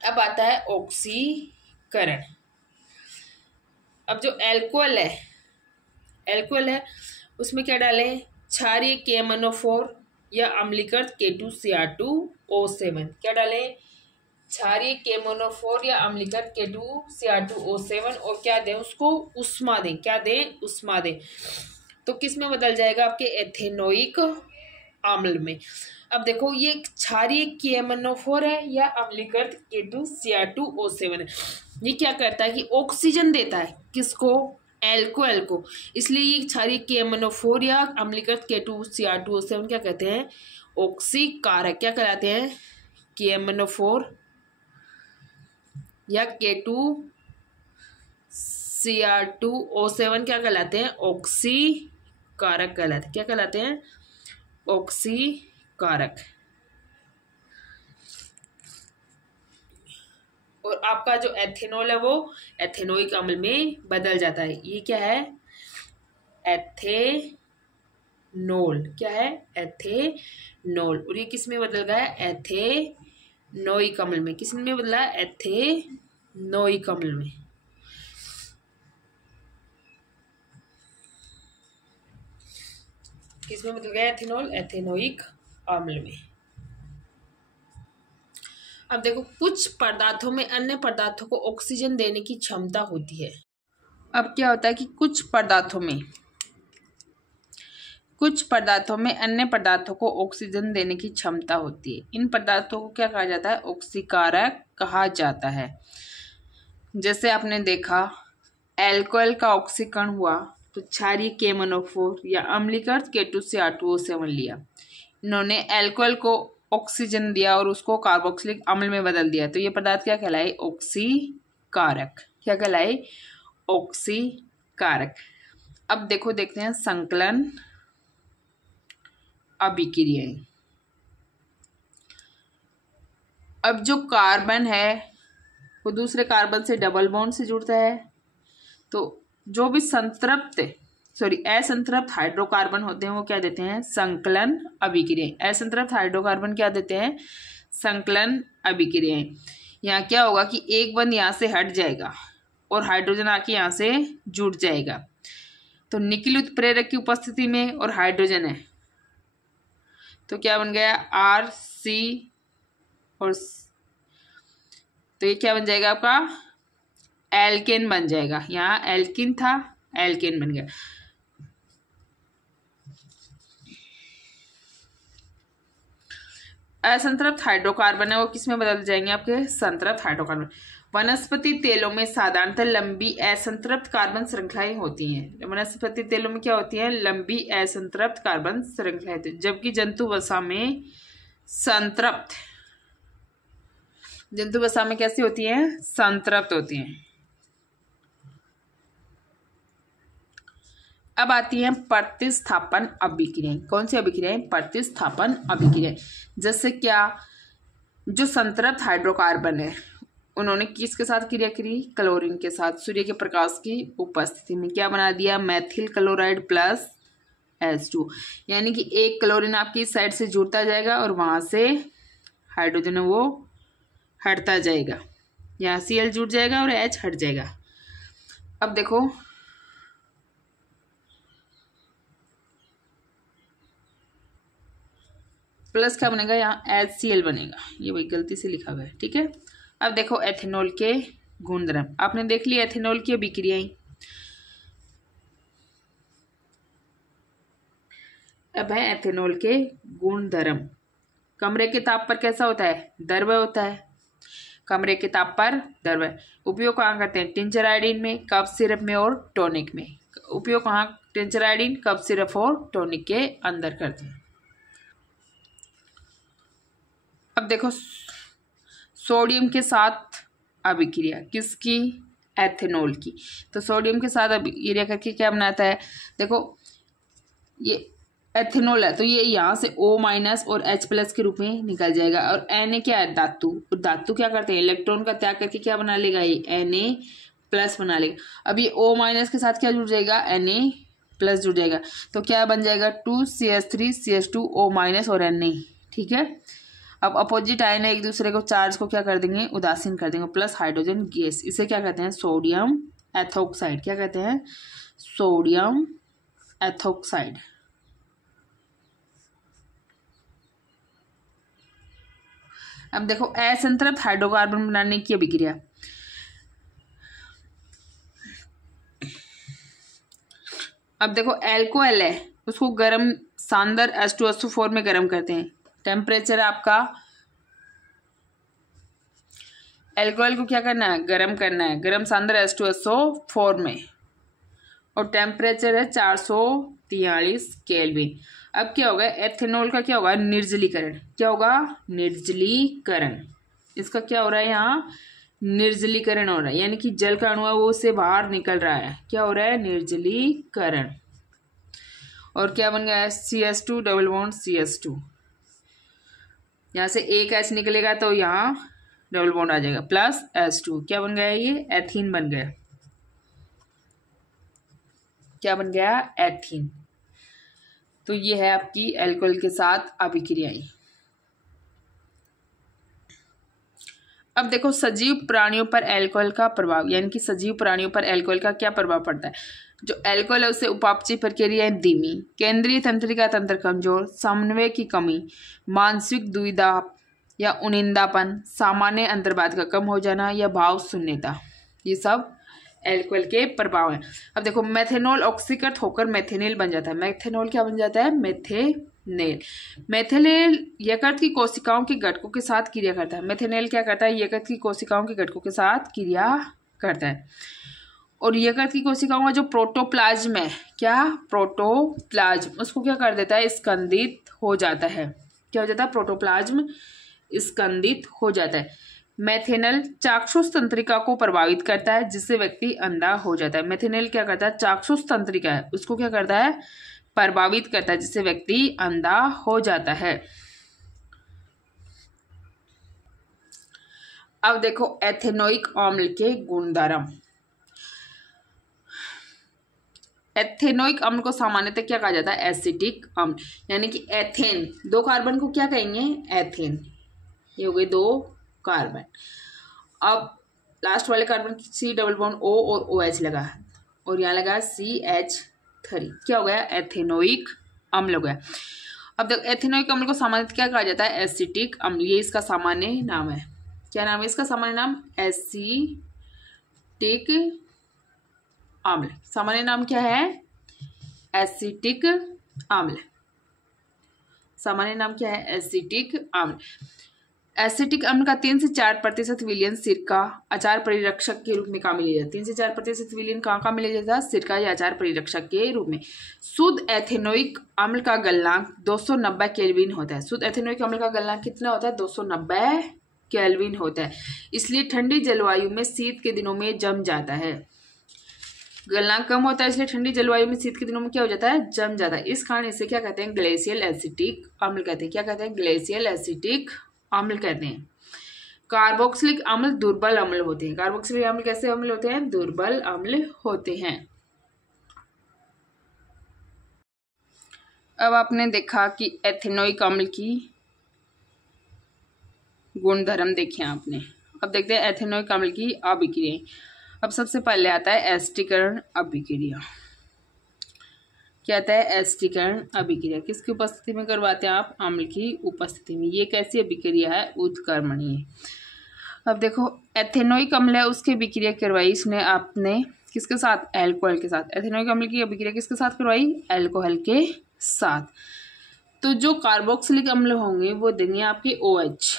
अब आता है ऑक्सीकरण। अब जो एल्कोहल है उसमें क्या डालें, क्षारीय KMnO4 या अम्लीकृत K2Cr2O7। क्या डालें, क्षारीय KMnO4 या अम्लीकृत K2Cr2O7 और क्या दें उसको, उष्मा दें। क्या दें, उष्मा दें। तो किस में बदल जाएगा, आपके एथेनोइक अम्ल में। अब देखो ये क्षारीय KMnO4 है या अम्लीकृत K2Cr2O7 है। ये क्या करता है कि ऑक्सीजन देता है, किसको, एल्कोहल को। इसलिए ये क्षारीय KMnO4 या अम्लीकृत K2Cr2O7 क्या कहते हैं, ऑक्सीकारक। क्या कहलाते हैं, KMnO4 या K2Cr2O7 क्या कहलाते हैं, ऑक्सीकारक कहलाते हैं। क्या कहलाते हैं, ऑक्सीकारक। और आपका जो एथेनॉल है वो एथेनोइक अम्ल में बदल जाता है। ये क्या है, एथेनॉल। क्या है, एथेनॉल। और ये किस में बदल गया है, एथेनोइक अम्ल में। किस में बदला, एथेनोइक अम्ल में। किस में बदल गया एथेनॉल, एथेनोइक अम्ल में। अब देखो कुछ पदार्थों में अन्य पदार्थों को ऑक्सीजन देने की क्षमता होती है। अब क्या होता है कि कुछ पदार्थों में अन्य पदार्थों को ऑक्सीजन देने की क्षमता होती है। इन पदार्थों को क्या कहा जाता है, ऑक्सीकारक कहा जाता है। जैसे आपने देखा एल्कोहल का ऑक्सीकरण हुआ तो क्षारीय KMnO4 या अम्लीकृत K2Cr2O7 लिया। इन्होंने एल्कोहल को ऑक्सीजन दिया और उसको कार्बोक्सिलिक अम्ल में बदल दिया। तो ये पदार्थ क्या कहलाए, ऑक्सीकारक। क्या कहलाए, ऑक्सीकारक। अब देखो देखते हैं संकलन अभिक्रियाएं। अब जो कार्बन है वो दूसरे कार्बन से डबल बॉन्ड से जुड़ता है। तो जो भी असंतृप्त हाइड्रोकार्बन होते हैं वो क्या देते हैं, संकलन अभिक्रियाएं। असंतृप्त हाइड्रोकार्बन क्या देते हैं, संकलन अभिक्रियाएं। यहाँ क्या होगा कि एक बंध यहाँ से हट जाएगा और हाइड्रोजन आके यहाँ से जुड़ जाएगा। तो निकिल उत्प्रेरक की उपस्थिति में और हाइड्रोजन है तो क्या बन गया, RC और तो ये क्या बन जाएगा आपका, एल्केन बन जाएगा। यहाँ एल्किन था, एल्केन बन गया। असंतृप्त हाइड्रोकार्बन है वो किस में बदल जाएंगे, आपके संतृप्त हाइड्रोकार्बन। वनस्पति तेलों में साधारणतः लंबी असंतृप्त कार्बन श्रृंखलाएं होती हैं। वनस्पति तेलों में क्या होती है, लंबी असंतृप्त कार्बन श्रृंखलाएं होती है। जबकि जंतु वसा में संतृप्त, जंतु वसा में कैसी होती है, संतृप्त होती हैं। अब आती है प्रतिस्थापन अभिक्रियाएं। कौन सी अभिक्रियाएं, प्रतिस्थापन अभिक्रियाएं। जैसे क्या, जो संतृप्त हाइड्रोकार्बन है उन्होंने किसके साथ क्रिया करी? क्लोरीन के साथ सूर्य के प्रकाश की उपस्थिति में। क्या बना दिया? मेथिल क्लोराइड प्लस H2, यानी कि एक क्लोरीन आपकी इस साइड से जुड़ता जाएगा और वहां से हाइड्रोजन वो हटता जाएगा, यहाँ Cl जुड़ जाएगा और H हट जाएगा। अब देखो प्लस क्या बनेगा? यहाँ HCl बनेगा, ये वही गलती से लिखा गया है, ठीक है। अब देखो एथेनॉल के गुणधर्म, आपने देख लिया एथेनॉल की अभिक्रियाएं। अब है एथेनॉल के गुणधर्म। कमरे के ताप पर कैसा होता है? द्रव्य होता है। कमरे के ताप पर द्रव्य। उपयोग कहाँ करते हैं? टिंचर आयोडीन में, कफ सिरप में और टॉनिक में। उपयोग कहाँ? टिंचर आयोडीन, कफ सिरप और टॉनिक के अंदर करते हैं। अब देखो सोडियम के साथ अभिक्रिया, किसकी? एथेनॉल की। तो सोडियम के साथ अभिक्रिया करके क्या बनाता है? देखो ये एथेनॉल है तो ये यहाँ से O- और H+ के रूप में निकल जाएगा। और Na क्या है? धातु। और धातु क्या करते हैं? इलेक्ट्रॉन का त्याग करके क्या बना लेगा? ये Na+ बना लेगा। अब ये O- के साथ क्या जुड़ जाएगा? Na+ जुड़ जाएगा। तो क्या बन जाएगा? 2CH3 CH2O- और Na, ठीक है। अब अपोजिट आयन एक दूसरे को चार्ज को क्या कर देंगे? उदासीन कर देंगे। प्लस हाइड्रोजन गैस, इसे क्या कहते हैं? Sodium ethoxide. क्या कहते हैं? Sodium ethoxide. अब देखो असंतृप्त हाइड्रोकार्बन बनाने की अभिक्रिया। अब देखो एल्कोहल है, उसको गर्म सांद्र H2SO4 में गर्म करते हैं। टेम्परेचर आपका, एल्कोहल को क्या करना है? गर्म करना है, गर्म सांद्र H2SO4 में। और टेम्परेचर है 443 केल्विन। अब क्या होगा? एथेनॉल का क्या होगा? निर्जलीकरण। क्या होगा? निर्जलीकरण। इसका क्या हो रहा है? यहाँ निर्जलीकरण हो रहा है, यानी कि जल का अणु है वो उससे बाहर निकल रहा है। क्या हो रहा है? निर्जलीकरण। और क्या बन गया है? CH2 डबल बॉन्ड CH2, यहाँ से एक H निकलेगा तो यहाँ डबल बॉन्ड आ जाएगा प्लस H2। क्या बन गया? ये एथीन बन गया। क्या बन गया? एथीन। तो ये है आपकी अल्कोहल के साथ अभिक्रियाएं। अब देखो सजीव प्राणियों पर अल्कोहल का प्रभाव, यानी कि सजीव प्राणियों पर अल्कोहल का क्या प्रभाव पड़ता है? जो अल्कोहल है उससे उपापचय प्रक्रिया धीमी, केंद्रीय तंत्रिका तंत्र कमजोर, समन्वय की कमी, मानसिक दुविधा या उनिंदापन, सामान्य अंतर्बाध का कम हो जाना या भाव शून्यता, ये सब अल्कोहल के प्रभाव हैं। अब देखो मेथेनॉल ऑक्सीकृत होकर मेथेनिल बन जाता है। मेथेनॉल क्या बन जाता है? मेथेनेल। मेथेनेल यकृत की कोशिकाओं के घटकों के साथ क्रिया करता है। मेथेनेल क्या करता है? यकृत की कोशिकाओं के घटकों के साथ क्रिया करता है। और यकृत की कोशिकाओं का जो प्रोटोप्लाज्म है, क्या? प्रोटोप्लाज्म, उसको क्या कर देता है? स्कंदित हो जाता है। क्या हो जाता है? प्रोटोप्लाज्म स्कंदित हो जाता है। मेथेनल चाक्षुष तंत्रिका को प्रभावित करता है जिससे व्यक्ति अंधा हो जाता है। मेथेनल क्या करता है? चाक्षुष तंत्रिका है उसको क्या करता है? प्रभावित करता है जिससे व्यक्ति अंधा हो जाता है। अब देखो एथेनोइक अम्ल के गुणधर्म। एथेनोइक अम्ल को सामान्यतः क्या कहा जाता है? एसिटिक अम्ल, यानी कि एथेन, दो कार्बन को क्या कहेंगे? एथेन। ये हो गए दो कार्बन। अब लास्ट वाले carbon C double bond O और OH लगा और यहाँ लगा CH3, क्या हो गया? एथेनोइक अम्ल हो गया। अब देखो एथेनोइक अम्ल को सामान्यतः क्या कहा जाता है? एसिटिक अम्ल, ये इसका सामान्य नाम है। क्या नाम है इसका सामान्य नाम? एसिटिक अम्ल। सामान्य नाम क्या है? एसिटिक अम्ल। सामान्य नाम क्या है? एसिटिक अम्ल। एसिटिक अम्ल का 3 से 4% विलयन सिरका अचार परिरक्षक के रूप में काम लिया जाता है। 3 से 4% विलयन कहाँ मिला जाता है? सिरका या अचार परिरक्षक के रूप में। शुद्ध एथेनोइक अम्ल का गलनांक 290 केल्विन होता है। शुद्ध एथेनोइक अम्ल का गलनांक कितना होता है? 290 केल्विन होता है। इसलिए ठंडी जलवायु में शीत के दिनों में जम जाता है। गलनांक कम होता है इसलिए ठंडी जलवायु में शीत के दिनों में क्या हो जाता है? जम जाता है। इस कारण इसे क्या कहते हैं? ग्लेशियल एसिटिक अम्ल कहते हैं। क्या कहते हैं? ग्लेशियल एसिटिक अम्ल कहते हैं। कार्बोक्सिलिक अम्ल दुर्बल अम्ल होते हैं। कार्बोक्सिलिक अम्ल कैसे अम्ल होते हैं? दुर्बल अम्ल होते हैं। अब आपने देखा कि एथेनोइक अम्ल की गुणधर्म देखे आपने। अब देखते हैं एथेनोइक अम्ल की अभिक्रिया। अब सबसे पहले आता है एस्टीकरण अभिक्रिया। क्या आता है? एस्टीकरण अभिक्रिया। किसकी उपस्थिति में करवाते हैं आप? अम्ल की उपस्थिति में। ये कैसी अभिक्रिया है? उत्क्रमणीय। अब देखो एथेनोइक अम्ल है, उसकी अभिक्रिया करवाई इसने आपने किसके साथ? एल्कोहल के साथ। एथेनोइक अम्ल की अभिक्रिया किसके साथ करवाई? एल्कोहल के साथ। तो जो कार्बोक्सिलिक अम्ल होंगे वो देंगे आपके OH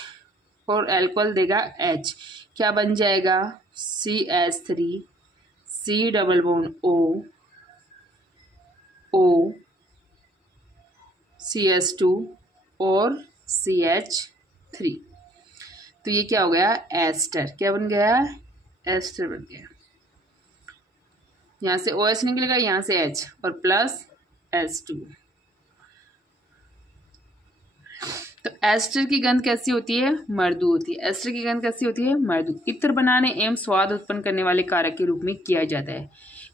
और एल्कोहल देगा H। क्या बन जाएगा? CH3 C double bond O CH2 और CH3। तो ये क्या हो गया? एस्टर। क्या बन गया? एस्टर बन गया। यहां से OH निकलेगा, यहां से H और प्लस H2। तो एस्टर की गंध कैसी होती है? मृदु होती है। एस्टर की गंध कैसी होती है? मृदु। इत्र बनाने एवं स्वाद उत्पन्न करने वाले कारक के रूप में किया जाता है।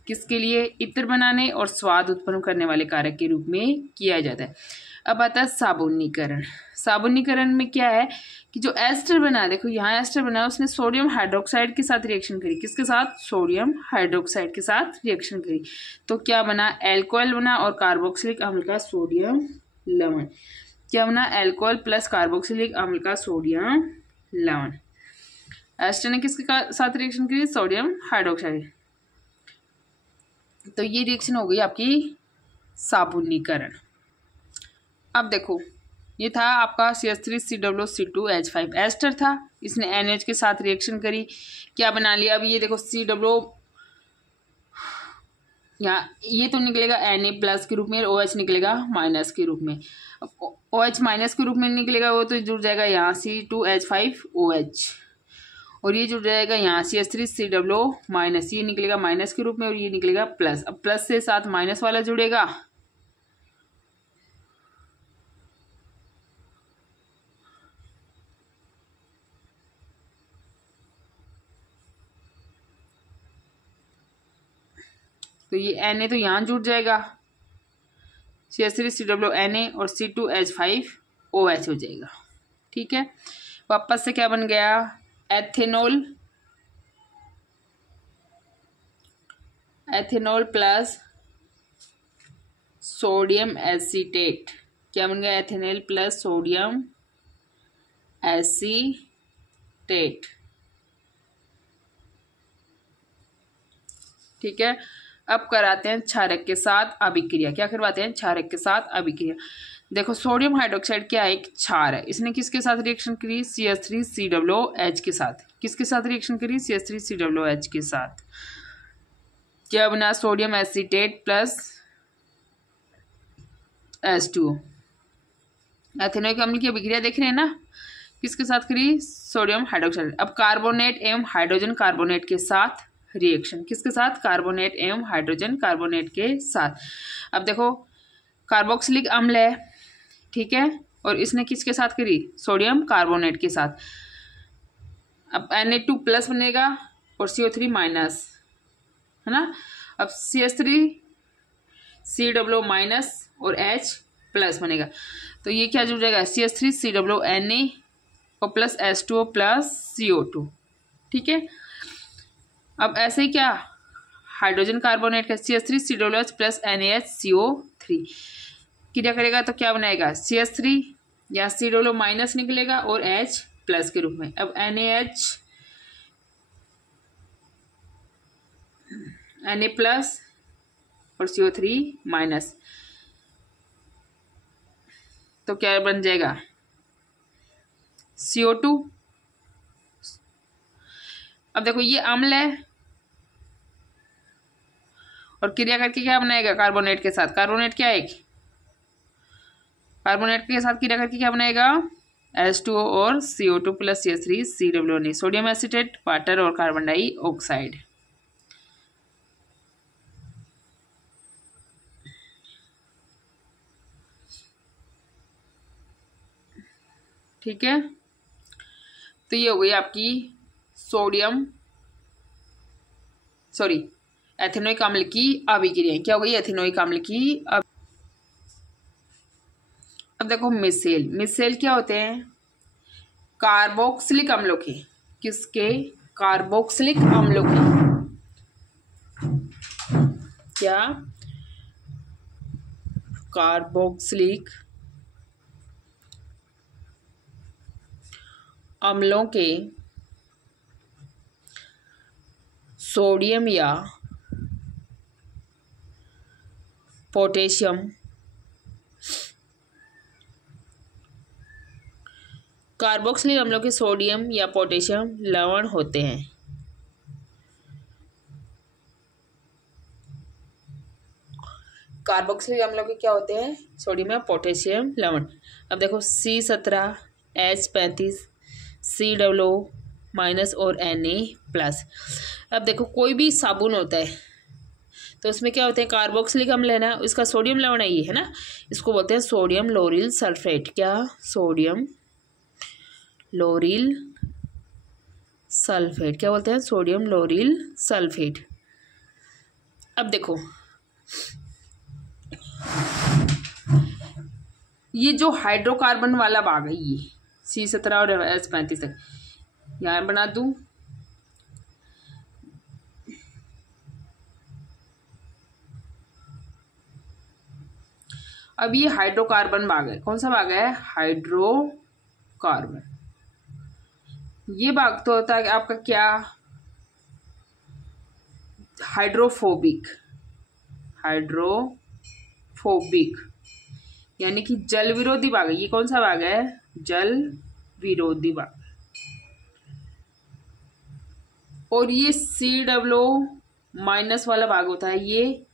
किसके लिए? इत्र बनाने और स्वाद उत्पन्न करने वाले कारक के रूप में किया जाता है। अब आता है साबुनीकरण। साबुनीकरण में क्या है कि जो एस्टर बना, देखो यहाँ एस्टर बना, उसने सोडियम हाइड्रोक्साइड के साथ रिएक्शन करी। किसके साथ? सोडियम हाइड्रोक्साइड के साथ रिएक्शन करी। तो क्या बना? एल्कोहल बना और कार्बोक्सिलिक अम्ल का सोडियम लवण। क्या बना? एल्कोहल प्लस कार्बोक्सिलिक अम्ल का सोडियम लवण। एस्टर ने किसके साथ रिएक्शन करी? Sodium hydroxide. तो ये रिएक्शन हो गई आपकी साबुनीकरण। अब देखो ये था आपका CH3COO2H5 एस्टर था, इसने NH के साथ रिएक्शन करी, क्या बना लिया? अब ये देखो COO, यहाँ ये तो निकलेगा Na प्लस के रूप में और OH निकलेगा माइनस के रूप में। अब OH माइनस के रूप में निकलेगा, वो तो जुड़ जाएगा यहाँ C2H5OH और ये जुड़ जाएगा यहाँ CH3COO माइनस, ये निकलेगा माइनस के रूप में और ये निकलेगा प्लस। अब प्लस से साथ माइनस वाला जुड़ेगा, तो ये Na तो यहाँ जुड़ जाएगा, CH3COO Na और C2H5OH हो जाएगा। ठीक है, वापस से क्या बन गया? Ethanol, ethanol plus sodium acetate. क्या बन गया? Ethanol plus sodium acetate. ठीक है, अब कराते हैं क्षारक के साथ अभिक्रिया। क्या करवाते हैं? क्षारक के साथ अभिक्रिया। देखो सोडियम हाइड्रोक्साइड क्या है? एक क्षार है। इसने किसके साथ रिएक्शन करी? CH3COOH के साथ। किसके साथ रिएक्शन करी? CH3COOH के साथ। क्या बना? Sodium acetate plus H2O। Ethanoic अम्ल की अभिक्रिया देख रहे हैं ना, किसके साथ करी? Sodium hydroxide. अब कार्बोनेट एवं हाइड्रोजन कार्बोनेट के साथ रिएक्शन। किसके साथ? कार्बोनेट एवं हाइड्रोजन कार्बोनेट के साथ। अब देखो कार्बोक्सिलिक अम्ल है, ठीक है, और इसने किसके साथ करी? सोडियम कार्बोनेट के साथ। अब Na2 प्लस बनेगा और CO3 माइनस, है ना। अब CH3COO माइनस और H प्लस बनेगा, तो ये क्या जुड़ जाएगा? CH3COO Na और प्लस H2O प्लस CO2। ठीक है, अब ऐसे ही क्या हाइड्रोजन कार्बोनेट का CH3COOH प्लस NaHCO3 क्रिया करेगा तो क्या बनाएगा? CH3 या COO माइनस निकलेगा और H प्लस के रूप में। अब Na प्लस और CO3 माइनस, तो क्या बन जाएगा? CO2। अब देखो ये अम्ल है और क्रिया करके क्या बनाएगा? कार्बोनेट के साथ। कार्बोनेट क्या है? कार्बोनेट के साथ क्रिया करके क्या बनाएगा? H2O और CO2 प्लस CH3COO ने सोडियम एसीटेट, वाटर और कार्बन डाइऑक्साइड। ठीक है, तो ये हो गई आपकी एथेनोइक अम्ल की अभिक्रिया। क्या हो गई? एथेनोइक अम्ल की अब देखो मिसेल क्या होते हैं? कार्बोक्सिलिक अम्लों के। किसके? कार्बोक्सिलिक अम्लों के। क्या? कार्बोक्सिलिक अम्लों के सोडियम या पोटेशियम कार्बोक्सिलिक अम्लों के सोडियम या पोटेशियम लवण होते हैं। कार्बोक्सिलिक अम्लों के क्या होते हैं? सोडियम या पोटेशियम लवण। अब देखो C17H35 COO- और Na+। अब देखो कोई भी साबुन होता है तो उसमें क्या होते हैं? कार्बोक्सिलिक अम्ल है ना, इसका सोडियम लवण है ये, है ना, इसको बोलते हैं सोडियम लोरिल सल्फेट। क्या? Sodium lauryl sulphate. क्या बोलते हैं? Sodium lauryl sulphate. अब देखो ये जो हाइड्रोकार्बन वाला भाग है, ये C17 और H35 तक यहाँ बना दूं। अब ये हाइड्रोकार्बन भाग है। कौन सा भाग है? हाइड्रोकार्बन। ये भाग तो होता है आपका क्या? हाइड्रोफोबिक यानी कि जल विरोधी भाग है। ये कौन सा भाग है? जल विरोधी भाग। और ये COO- वाला भाग होता है, ये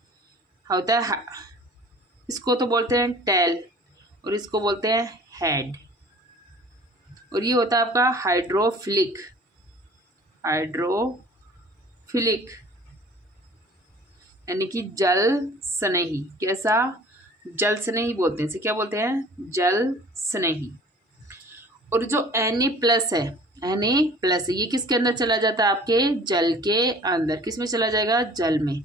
होता है, इसको तो बोलते हैं टेल और इसको बोलते हैं हेड। और ये होता है आपका हाइड्रोफिलिक यानी कि जल स्नेही। कैसा? जल स्नेही बोलते हैं इसे। क्या बोलते हैं? जल स्नेही। और जो Na+ है, ये किसके अंदर चला जाता है? आपके जल के अंदर। किसमें चला जाएगा? जल में।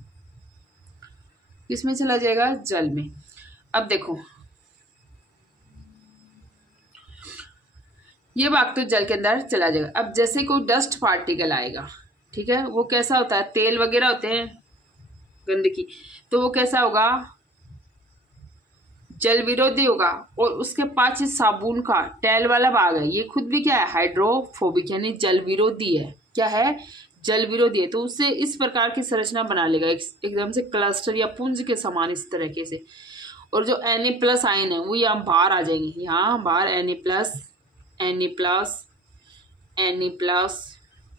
किसमें चला जाएगा? जल में। अब देखो ये भाग तो जल के अंदर चला जाएगा। अब जैसे कोई डस्ट पार्टिकल आएगा, ठीक है, वो कैसा होता है? तेल वगैरह होते हैं गंदगी, तो वो कैसा होगा? जल विरोधी होगा। और उसके पास साबुन का टेल वाला भाग है, ये खुद भी क्या है? हाइड्रोफोबिक यानी जल विरोधी है। क्या है? जल विरोधी है। तो उससे इस प्रकार की संरचना बना लेगा, एकदम से क्लस्टर या पुंज के समान इस तरीके से। और जो Na+ आयन है वो यहाँ बाहर आ जाएंगे, यहाँ बाहर Na+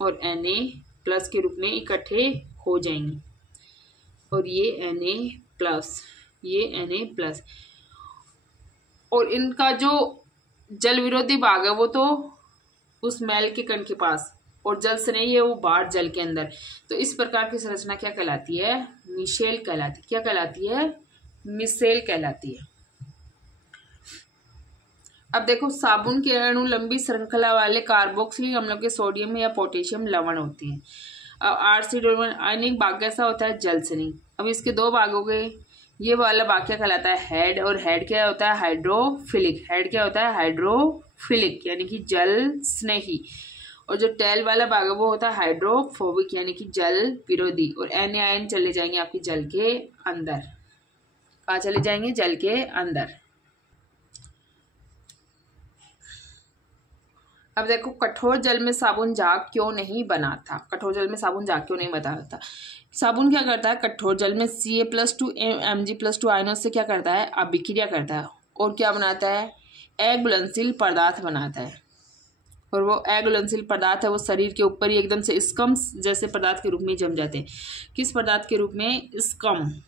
और Na+ के रूप में इकट्ठे हो जाएंगे। और ये Na+, और इनका जो जल विरोधी भाग है वो तो उस मैल के कण के पास, और जल स्नेही है वो बाहर जल के अंदर। तो इस प्रकार की संरचना क्या कहलाती है? मिशेल कहलाती है। क्या कहलाती है? मिशेल कहलाती है। अब देखो साबुन के अणु लंबी श्रृंखला वाले कार्बोक्सिलिक अम्लों के सोडियम या पोटेशियम लवण होते हैं। अब R-C आयनिक भाग कैसा होता है? जल स्नेही। अब इसके दो भाग हो गए। ये वाला भाग क्या कहलाता है? हेड। और हेड क्या होता है? हाइड्रोफिलिक यानी कि जल स्नेही। और जो टेल वाला भाग है वो होता है हाइड्रोफोबिक यानी कि जल विरोधी। और Na आयन चले जाएंगे आपके जल के अंदर। कहाँ चले जाएंगे? जल के अंदर। अब देखो कठोर जल में साबुन झाग क्यों नहीं बनाता? साबुन क्या करता है? कठोर जल में Ca+2 Mg+2 आयनों से क्या करता है? अभिक्रिया करता है। और क्या बनाता है? अघुलनशील पदार्थ बनाता है। और वो अघुलनशील पदार्थ है वो शरीर के ऊपर ही एकदम से स्कम जैसे पदार्थ के रूप में जम जाते हैं। किस पदार्थ के रूप में? स्कम।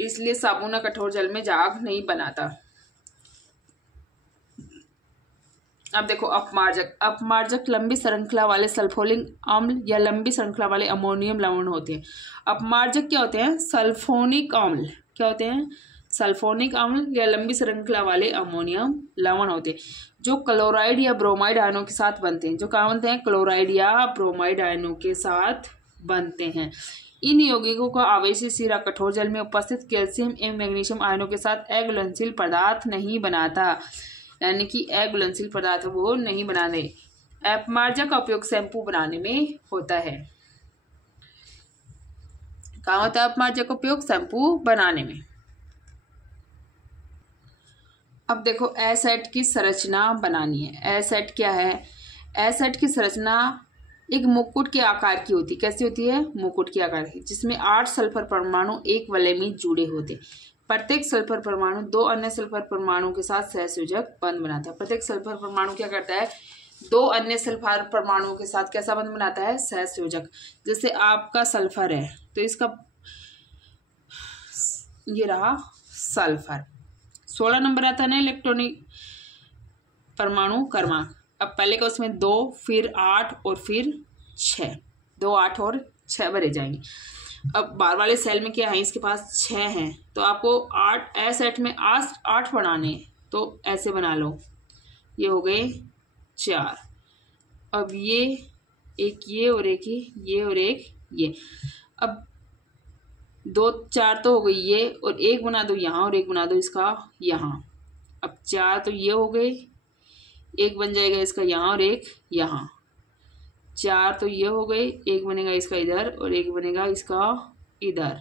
इसलिए साबुन कठोर जल में झाग नहीं बनाता। अब देखो अपमार्जक लंबी श्रृंखला वाले सल्फोनिक अम्ल या लंबी श्रृंखला वाले अमोनियम लवण होते हैं। अपमार्जक क्या होते हैं? सल्फोनिक अम्ल। क्या होते हैं? सल्फोनिक अम्ल या लंबी श्रृंखला वाले अमोनियम लवण होते हैं जो क्लोराइड या ब्रोमाइड आयनों के साथ बनते हैं, जो क्या बनते हैं, क्लोराइड या ब्रोमाइड आयनों के साथ बनते हैं। इन यौगिकों का आवेशी सिरा कठोर जल में उपस्थित कैल्शियम एवं मैग्नीशियम आयनों के साथ अघुलनशील पदार्थ नहीं बनाता, यानी कि अघुलनशील पदार्थ वो नहीं बनाते। अपमार्जक का उपयोग शैम्पू बनाने में होता है। कहाँ होता है अपमार्जक का उपयोग? शैम्पू बनाने में। अब देखो एसेट की संरचना बनानी है। एसेट क्या है? एसेट की संरचना एक मुकुट के आकार की होती है। कैसी होती है? मुकुट के आकार की, जिसमें 8 सल्फर परमाणु एक वलय में जुड़े होते। प्रत्येक सल्फर परमाणु 2 अन्य सल्फर परमाणु के साथ सहसंयोजक बंध बनाता है। प्रत्येक सल्फर परमाणु क्या करता है? 2 अन्य सल्फर परमाणुओं के साथ कैसा बंध बनाता है? सहसंयोजक। जैसे आपका सल्फर है तो इसका ये रहा सल्फर, 16 नंबर आता है ना इलेक्ट्रॉनिक परमाणु क्रमांक। अब पहले का उसमें 2, फिर 8 और फिर 6, 2, 8 और 6 भरे जाएंगे। अब बार वाले सेल में क्या है? इसके पास 6 हैं, तो आपको 8 एसेट में 8 बनाने हैं, तो ऐसे बना लो। ये हो गए 4। अब ये एक, ये और एक, ये और एक ये। अब 2 4 तो हो गई ये, और एक बना दो यहाँ और एक बना दो इसका यहाँ। अब 4 तो ये हो गए, एक बन जाएगा इसका यहाँ और एक यहाँ। 4 तो ये हो गए, एक बनेगा इसका इधर और एक बनेगा इसका इधर।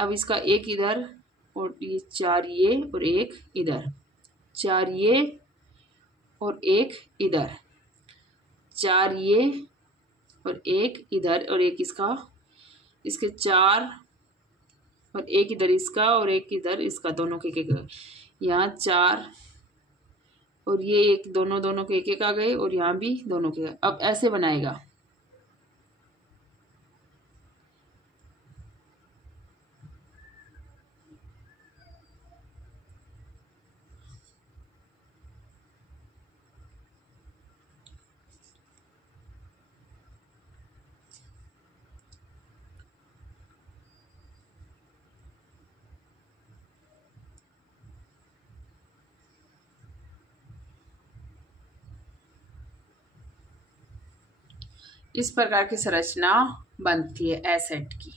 अब इसका एक इधर और ये 4 ये और एक इधर, 4 ये और एक इधर, 4 ये और एक इधर और एक इसका, इसके 4 और एक इधर इसका और एक इधर इसका, दोनों के एक यहाँ 4 और ये एक, दोनों के एक आ गए और यहाँ भी दोनों के। अब ऐसे बनाएगा। इस प्रकार की संरचना बनती है एसेट की,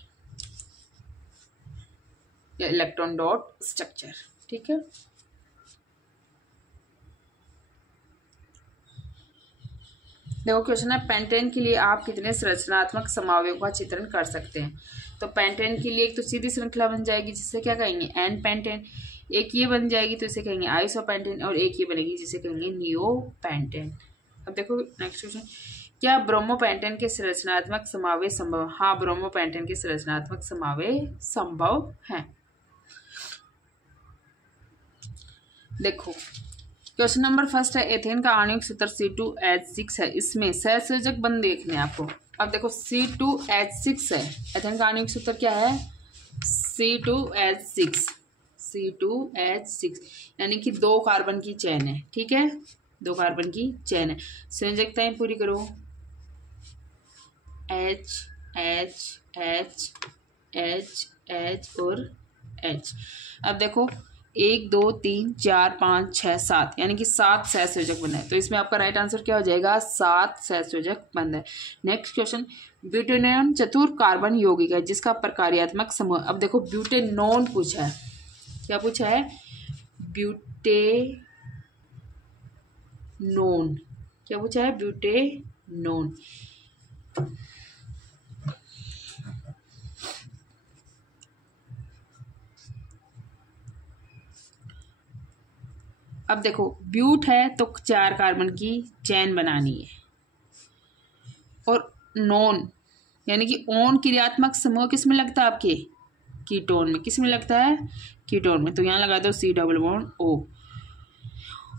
या इलेक्ट्रॉन डॉट स्ट्रक्चर। ठीक है। देखो क्वेश्चन है, पेंटेन के लिए आप कितने संरचनात्मक समावयव का चित्रण कर सकते हैं? तो पेंटेन के लिए एक तो सीधी श्रृंखला बन जाएगी, जिससे क्या कहेंगे? N pentane. एक ये बन जाएगी तो इसे कहेंगे आइसोपेंटेन, और एक ये बनेगी जिसे कहेंगे नियोपेंटेन। अब देखो नेक्स्ट क्वेश्चन, क्या ब्रोमोपेंटेन के संरचनात्मक समावेश संभव? हाँ, ब्रोमोपेंटेन के संरचनात्मक समावेश संभव है। देखो क्वेश्चन नंबर फर्स्ट है, एथेन का आणविक सूत्र C2H6 है। इसमें सहसंयोजक बंध देखने आपको। अब देखो C2H6 है, एथेन का आणविक सूत्र क्या है? C2H6, C2H6 यानी कि 2 कार्बन की चेन है। ठीक है, 2 कार्बन की चेन है। संयोजकताएं पूरी करो, H H H H H और H। अब देखो 1 2 3 4 5 6 7 यानी कि 7 सहसंयोजक बंध है। तो इसमें आपका राइट आंसर क्या हो जाएगा? 7 सहसंयोजक बंध है। नेक्स्ट क्वेश्चन, ब्यूटेनोन चतुर कार्बन यौगिक है जिसका प्रकार्यात्मक समूह। अब देखो ब्यूटेनोन पूछा है, क्या पूछा है? ब्यूटेनोन, क्या पूछा है? ब्यूटेनोन। अब देखो ब्यूट है तो 4 कार्बन की चेन बनानी है, और नॉन यानी कि ओन क्रियात्मक समूह किस में लगता है? आपके कीटोन में। किस में लगता है? कीटोन में। तो यहाँ लगा दो C डबल बॉन्ड O।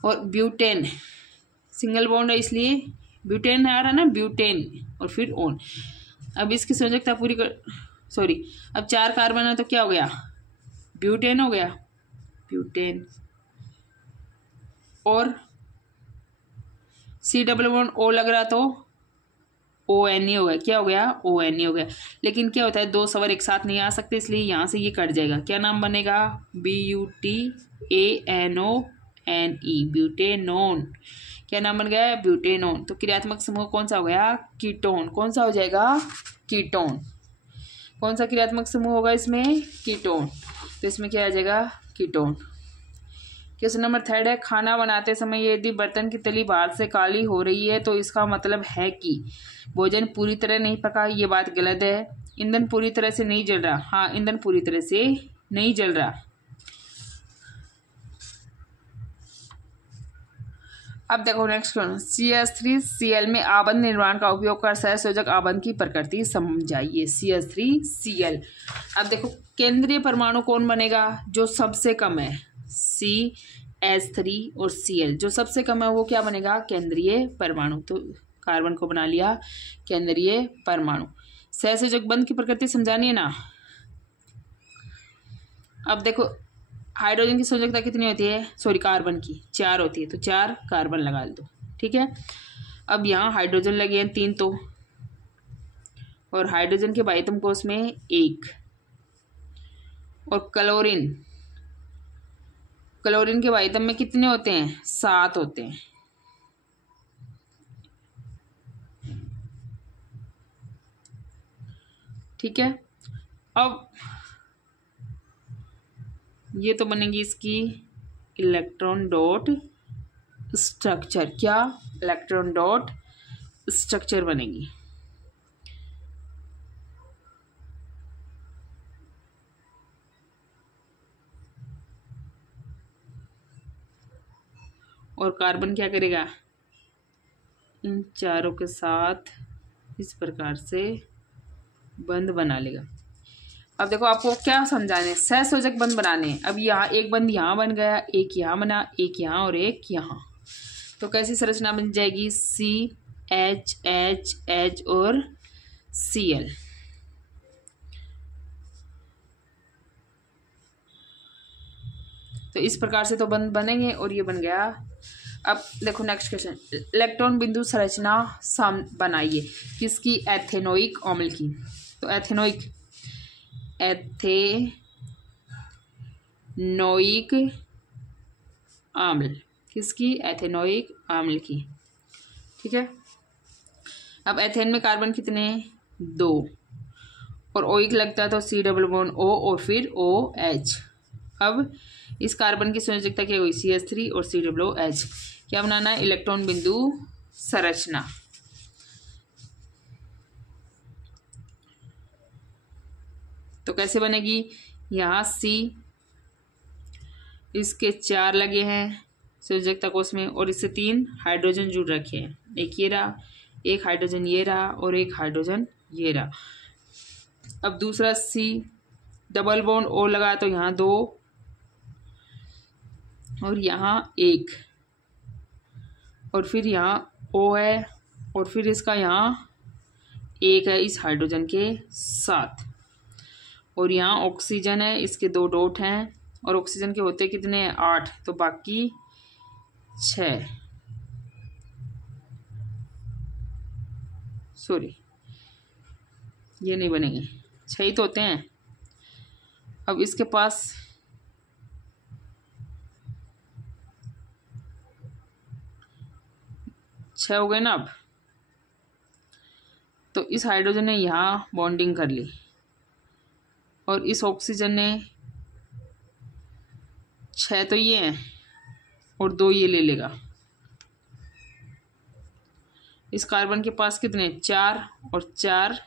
और ब्यूटेन सिंगल बॉन्ड है इसलिए ब्यूटेन आ रहा ना, ब्यूटेन और फिर ओन। अब इसकी संयोजकता पूरी कर, सॉरी, अब 4 कार्बन है तो क्या हो गया? ब्यूटेन हो गया, ब्यूटेन। और C डबल बॉन्ड O लग रहा तो ONE हो गया, क्या हो गया, ONE हो गया। लेकिन क्या होता है, दो स्वर एक साथ नहीं आ सकते, इसलिए यहाँ से ये कट जाएगा। क्या नाम बनेगा, BUTANONE, ब्यूटेनोन। क्या नाम बन गया है, ब्यूटेनोन। तो क्रियात्मक समूह कौन सा हो गया, कीटोन। कौन सा हो जाएगा, कीटोन। कौन सा क्रियात्मक समूह होगा इसमें, कीटोन। तो इसमें क्या आ जाएगा, कीटोन। क्वेश्चन नंबर 3 है, खाना बनाते समय यदि बर्तन की तली बाहर से काली हो रही है तो इसका मतलब है कि भोजन पूरी तरह नहीं पका। ये बात गलत है। ईंधन पूरी तरह से नहीं जल रहा। हाँ, ईंधन पूरी तरह से नहीं जल रहा। अब देखो नेक्स्ट क्वेश्चन, CH3Cl में आबंध निर्माण का उपयोग कर सहसंयोजक आबंध की प्रकृति समझाइए। CH3Cl। अब देखो केंद्रीय परमाणु कौन बनेगा, जो सबसे कम है, CH3 और Cl। जो सबसे कम है वो क्या बनेगा, केंद्रीय परमाणु। तो कार्बन को बना लिया केंद्रीय परमाणु। सहसंयोजक बंध की प्रकृति समझानी है ना। अब देखो हाइड्रोजन की संयोजकता कितनी होती है, सॉरी कार्बन की 4 होती है, तो 4 कार्बन लगा दो, ठीक है। अब यहाँ हाइड्रोजन लगे हैं 3 तो, और हाइड्रोजन के बाह्यतम कोश में 1, और क्लोरीन के बाह्यतम में कितने होते हैं, 7 होते हैं, ठीक है। अब ये तो बनेगी इसकी इलेक्ट्रॉन डॉट स्ट्रक्चर। क्या, इलेक्ट्रॉन डॉट स्ट्रक्चर बनेगी। और कार्बन क्या करेगा, इन चारों के साथ इस प्रकार से बंध बना लेगा। अब देखो आपको क्या समझाने, सहसंयोजक बंध बनाने हैं। अब यहाँ एक बंध यहाँ बन गया, एक यहाँ बना, एक यहाँ और एक यहाँ। तो कैसी संरचना बन जाएगी, CH और Cl। तो इस प्रकार से तो बंध बनेंगे, और ये बन गया। अब देखो नेक्स्ट क्वेश्चन, इलेक्ट्रॉन बिंदु संरचना बनाइए किसकी, एथेनोइक अम्ल की। तो एथेनोइक अम्ल किसकी, एथेनोइक अम्ल की, ठीक है। अब एथेन में कार्बन कितने, 2, और ओइक लगता है तो C+O और फिर OH। अब इस कार्बन की संयोजकता क्या हुई, CH3 और COOH। क्या बनाना है, इलेक्ट्रॉन बिंदु संरचना। तो कैसे बनेगी, यहाँ C, इसके 4 लगे हैं संयोजकता कोश में, और इससे 3 हाइड्रोजन जुड़ रखे हैं। एक ये रहा, एक हाइड्रोजन ये रहा, और एक हाइड्रोजन ये रहा। अब दूसरा C+O लगा तो यहाँ 2 और यहाँ 1, और फिर यहाँ O है, और फिर इसका यहाँ 1 है इस हाइड्रोजन के साथ, और यहाँ ऑक्सीजन है, इसके 2 डॉट हैं, और ऑक्सीजन के होते कितने, 8, तो बाकी 6, सॉरी ये नहीं बनेंगे, 6 ही तो होते हैं। अब इसके पास 6 हो गए ना। अब तो इस हाइड्रोजन ने यहाँ बॉन्डिंग कर ली, और इस ऑक्सीजन ने 6 तो ये हैं, और 2 ये ले लेगा। इस कार्बन के पास कितने, 4 और 4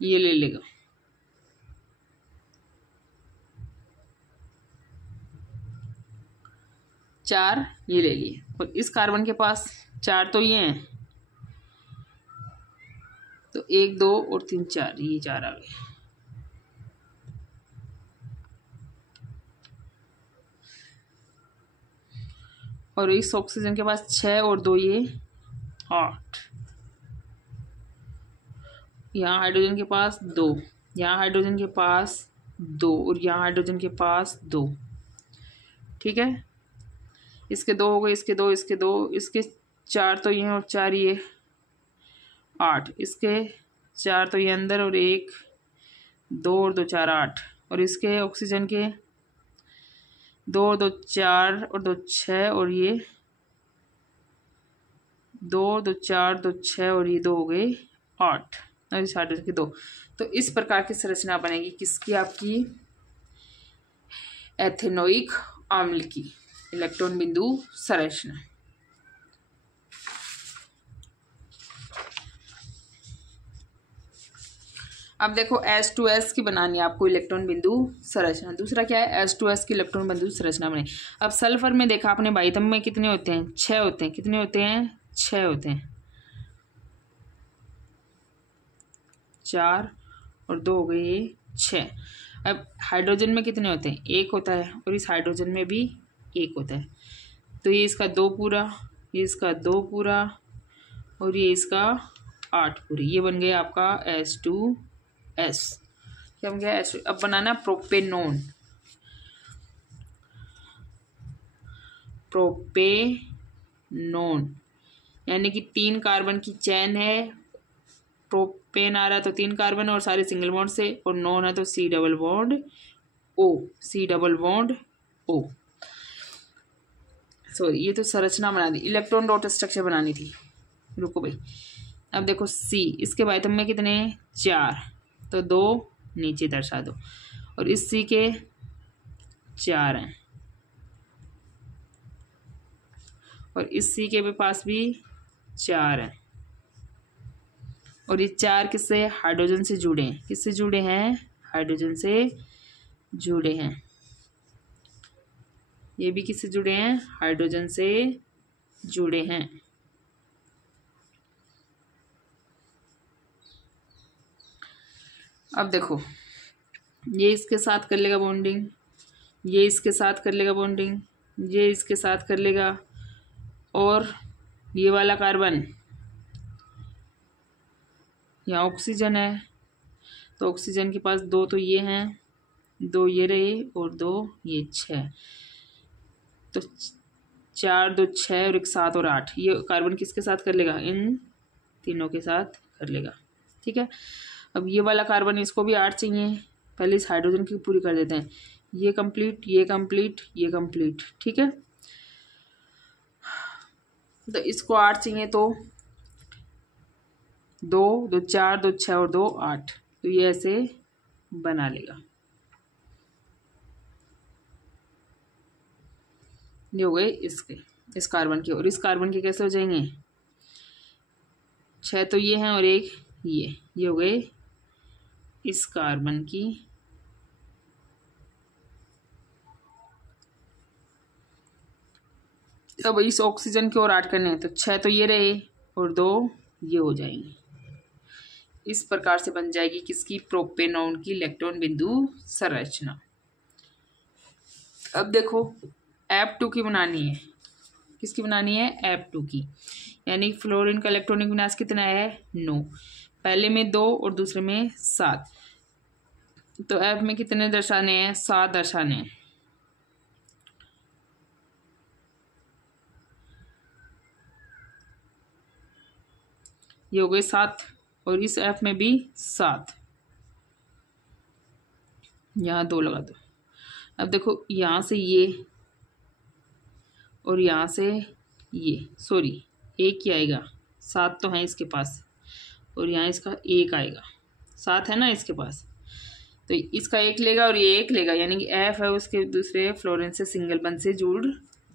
ये ले लेगा। चार ये ले लिए, और इस कार्बन के पास 4 तो ये हैं, तो 1 2 और 3 4, ये 4 आ गए। और इस ऑक्सीजन के पास 6 और 2 ये 8। यहाँ हाइड्रोजन के पास 2, यहाँ हाइड्रोजन के पास 2, और यहाँ हाइड्रोजन के पास 2, ठीक है। इसके 2 हो गए, इसके 2, इसके 2, इसके 4 तो ये और 4 ये 8, इसके 4 तो ये अंदर और 1 2 और 2 4 8, और इसके ऑक्सीजन के 2 और 2 4 और 2 6 और ये 2 2 4 2 6 और ये 2 हो गए 8 और इस हाइड्रोजन के 2। तो इस प्रकार की संरचना बनेगी किसकी, आपकी एथेनोइक अम्ल की इलेक्ट्रॉन बिंदु संरचना। अब देखो H2S की बनानी है आपको इलेक्ट्रॉन बिंदु संरचना। दूसरा क्या है, H2S की इलेक्ट्रॉन बिंदु संरचना बने। अब सल्फर में देखा आपने बाइथम में कितने होते हैं, 6 होते हैं। कितने होते हैं, 6 होते हैं। 4 और 2 हो गए ये 6। अब हाइड्रोजन में कितने होते हैं, 1 होता है, और इस हाइड्रोजन में भी 1 होता है। तो ये इसका 2 पूरा, ये इसका 2 पूरा, और ये इसका 8 पूरी। ये बन गया आपका H2S। क्या बन गया, H2। अब बनाना प्रोपेनोन। प्रोपेनोन यानी कि 3 कार्बन की चैन है। प्रोपेन आ रहा है तो 3 कार्बन और सारे सिंगल बॉन्ड से, और नॉन है तो C double bond O, C double bond O। Sorry, ये तो संरचना बना दी, इलेक्ट्रॉन डॉट स्ट्रक्चर बनानी थी। रुको भाई, अब देखो C, इसके बाइथम में कितने हैं, 4, तो 2 नीचे दर्शा दो, और इस C के 4 हैं, और इस C के पास भी 4 हैं, और ये 4 किससे, हाइड्रोजन से जुड़े हैं। किससे जुड़े हैं, हाइड्रोजन से जुड़े हैं। ये भी किससे जुड़े हैं, हाइड्रोजन से जुड़े हैं। अब देखो, ये इसके साथ कर लेगा बॉन्डिंग, ये इसके साथ कर लेगा बॉन्डिंग, ये इसके साथ कर लेगा, और ये वाला कार्बन यहाँ ऑक्सीजन है, तो ऑक्सीजन के पास 2 तो ये हैं, 2 ये रहे, और 2 ये 6, तो 4 2 6 और 1 7 और 8। ये कार्बन किसके साथ कर लेगा, इन तीनों के साथ कर लेगा। ठीक है, अब ये वाला कार्बन, इसको भी 8 चाहिए। पहले इस हाइड्रोजन की पूरी कर देते हैं, ये कंप्लीट, ये कंप्लीट, ये कंप्लीट। ठीक है, तो इसको 8 चाहिए, तो 2 2 4 2 6 और 2 8, तो ये ऐसे बना लेगा। ये हो गए इसके, इस कार्बन के, और इस कार्बन के कैसे हो जाएंगे, 6 तो ये हैं और 1 ये हो गए इस कार्बन की। अब इस ऑक्सीजन की ओर 8 करने हैं, तो 6 तो ये रहे और 2 ये हो जाएंगे। इस प्रकार से बन जाएगी किसकी, प्रोपेनॉन की इलेक्ट्रॉन बिंदु संरचना। अब देखो F2 की बनानी है। किसकी बनानी है, F2 की, यानी फ्लोरीन का इलेक्ट्रॉनिक विन्यास कितना है, 9। पहले में 2 और दूसरे में 7, तो F में कितने दर्शाने हैं, 7 दर्शाने हैं। ये हो गए 7, और इस F में भी 7, यहाँ 2 लगा दो। अब देखो यहाँ से ये और यहाँ से ये, सॉरी 1 ही आएगा, 7 तो है इसके पास, और यहाँ इसका 1 आएगा, 7 है ना इसके पास, तो इसका 1 लेगा और ये 1 लेगा, यानी कि F है उसके दूसरे फ्लोरीन से सिंगल बंध से जुड़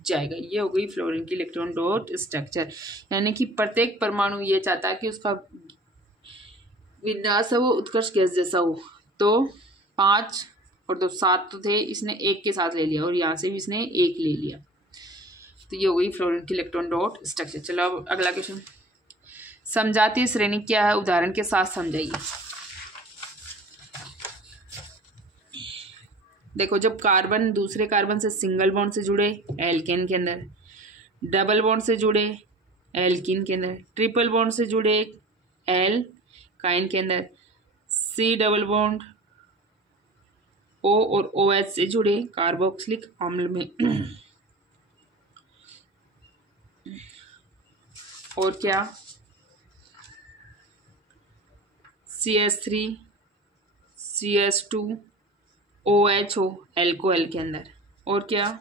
जाएगा। ये हो गई फ्लोरीन की इलेक्ट्रॉन डॉट स्ट्रक्चर, यानी कि प्रत्येक परमाणु ये चाहता है कि उसका विन्यास है वो उत्कर्ष गैस जैसा हो। तो 5 और 2 7 तो थे, इसने 1 के साथ ले लिया, और यहाँ से भी इसने 1 ले लिया, तो ये हो गई फ्लोरीन की इलेक्ट्रॉन डॉट स्ट्रक्चर। चलो अब अगला क्वेश्चन, समजातीय श्रेणी क्या है, उदाहरण के साथ समझाइए। देखो, जब कार्बन दूसरे कार्बन से सिंगल बॉन्ड से जुड़े एल्केन के अंदर, डबल बॉन्ड से जुड़े एल्कीन के अंदर, ट्रिपल बॉन्ड से जुड़े एल्काइन के अंदर, C डबल बॉन्ड O और OH से जुड़े कार्बोक्सिलिक अम्ल में और क्या, CH3 CS2 OH एल्कोहल के अंदर, और क्या,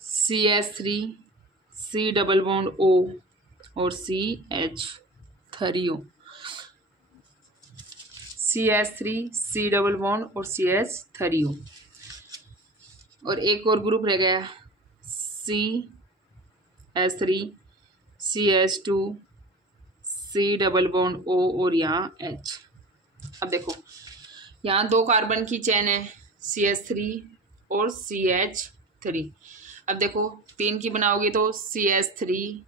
CH3 C double bond O और CH3O, CH3 C double bond और CH3O। और एक और ग्रुप रह गया CH3 CH2 C double bond O और यहाँ H। अब देखो यहाँ 2 कार्बन की चेन है CH3 और CH3। अब देखो 3 की बनाओगे तो CH3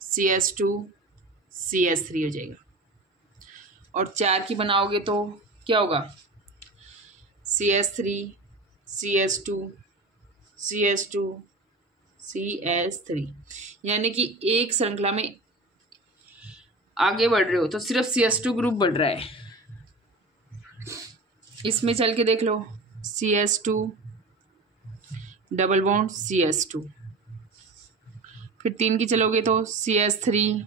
CH2 CH3 हो जाएगा, और 4 की बनाओगे तो क्या होगा, CH3 CH2 CH2 CH3। यानी कि एक श्रृंखला में आगे बढ़ रहे हो तो सिर्फ CH2 ग्रुप बढ़ रहा है। इसमें चल के देख लो, CH2 डबल बॉन्ड CH2, फिर 3 की चलोगे तो CH3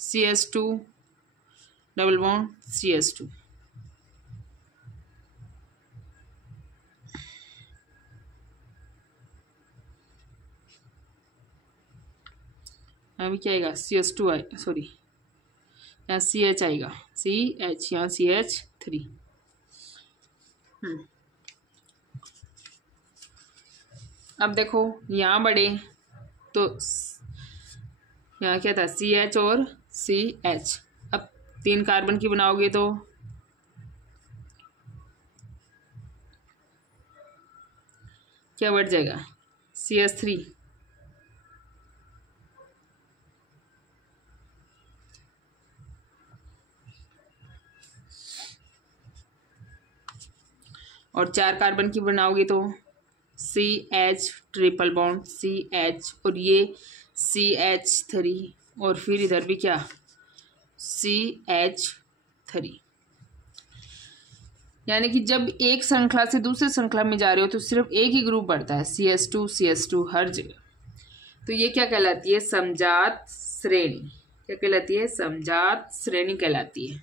CH2 double bond CH2। अभी क्या आएगा, CH2 आएगा, सॉरी यहाँ CH आएगा, CH, यहाँ CH3। अब देखो यहाँ बढ़े तो यहाँ क्या था, CH और CH। अब 3 कार्बन की बनाओगे तो क्या बढ़ जाएगा, CH3, और 4 कार्बन की बनाओगे तो CH ट्रिपल बॉन्ड CH, और ये CH3, और फिर इधर भी क्या, CH3। यानी कि जब एक श्रृंखला से दूसरे श्रृंखला में जा रहे हो तो सिर्फ एक ही ग्रुप बढ़ता है, CH2 हर जगह। तो ये क्या कहलाती है, समजात श्रेणी। क्या कहलाती है, समजात श्रेणी कहलाती है।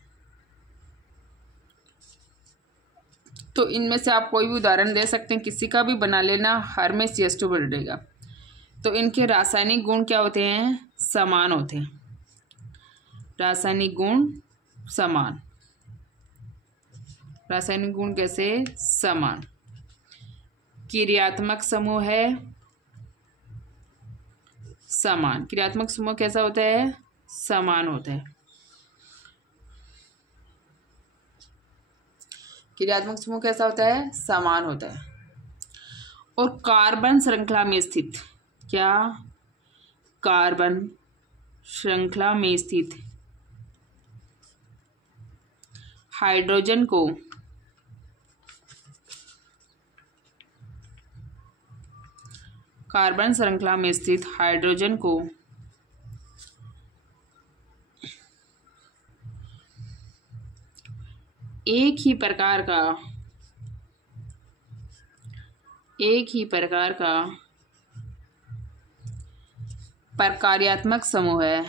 तो इनमें से आप कोई भी उदाहरण दे सकते हैं, किसी का भी बना लेना, हर में CH2 बढ़ेगा। तो इनके रासायनिक गुण क्या होते हैं, समान होते हैं। रासायनिक गुण समान, रासायनिक गुण कैसे, समान। क्रियात्मक समूह है समान, क्रियात्मक समूह कैसा होता है, समान होता है। क्रियात्मक समूह कैसा होता है, समान होता है। और कार्बन श्रृंखला में स्थित, क्या, कार्बन श्रृंखला में स्थित हाइड्रोजन को कार्बन श्रृंखला में स्थित हाइड्रोजन को एक ही प्रकार का प्रकार्यात्मक समूह है,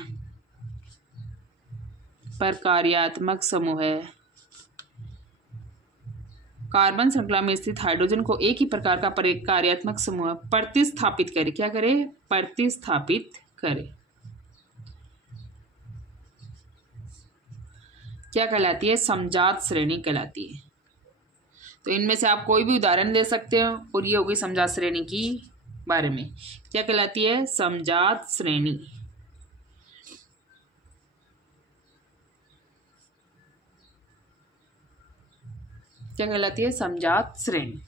प्रकार्यात्मक समूह है। कार्बन श्रृंखला में स्थित हाइड्रोजन को एक ही प्रकार का प्रकार्यात्मक समूह प्रतिस्थापित करे, क्या करे, प्रतिस्थापित करे। क्या कहलाती है, समजात श्रेणी कहलाती है। तो इनमें से आप कोई भी उदाहरण दे सकते हो, और ये होगी समजात श्रेणी की बारे में। क्या कहलाती है, समजात श्रेणी। क्या कहलाती है, समजात श्रेणी।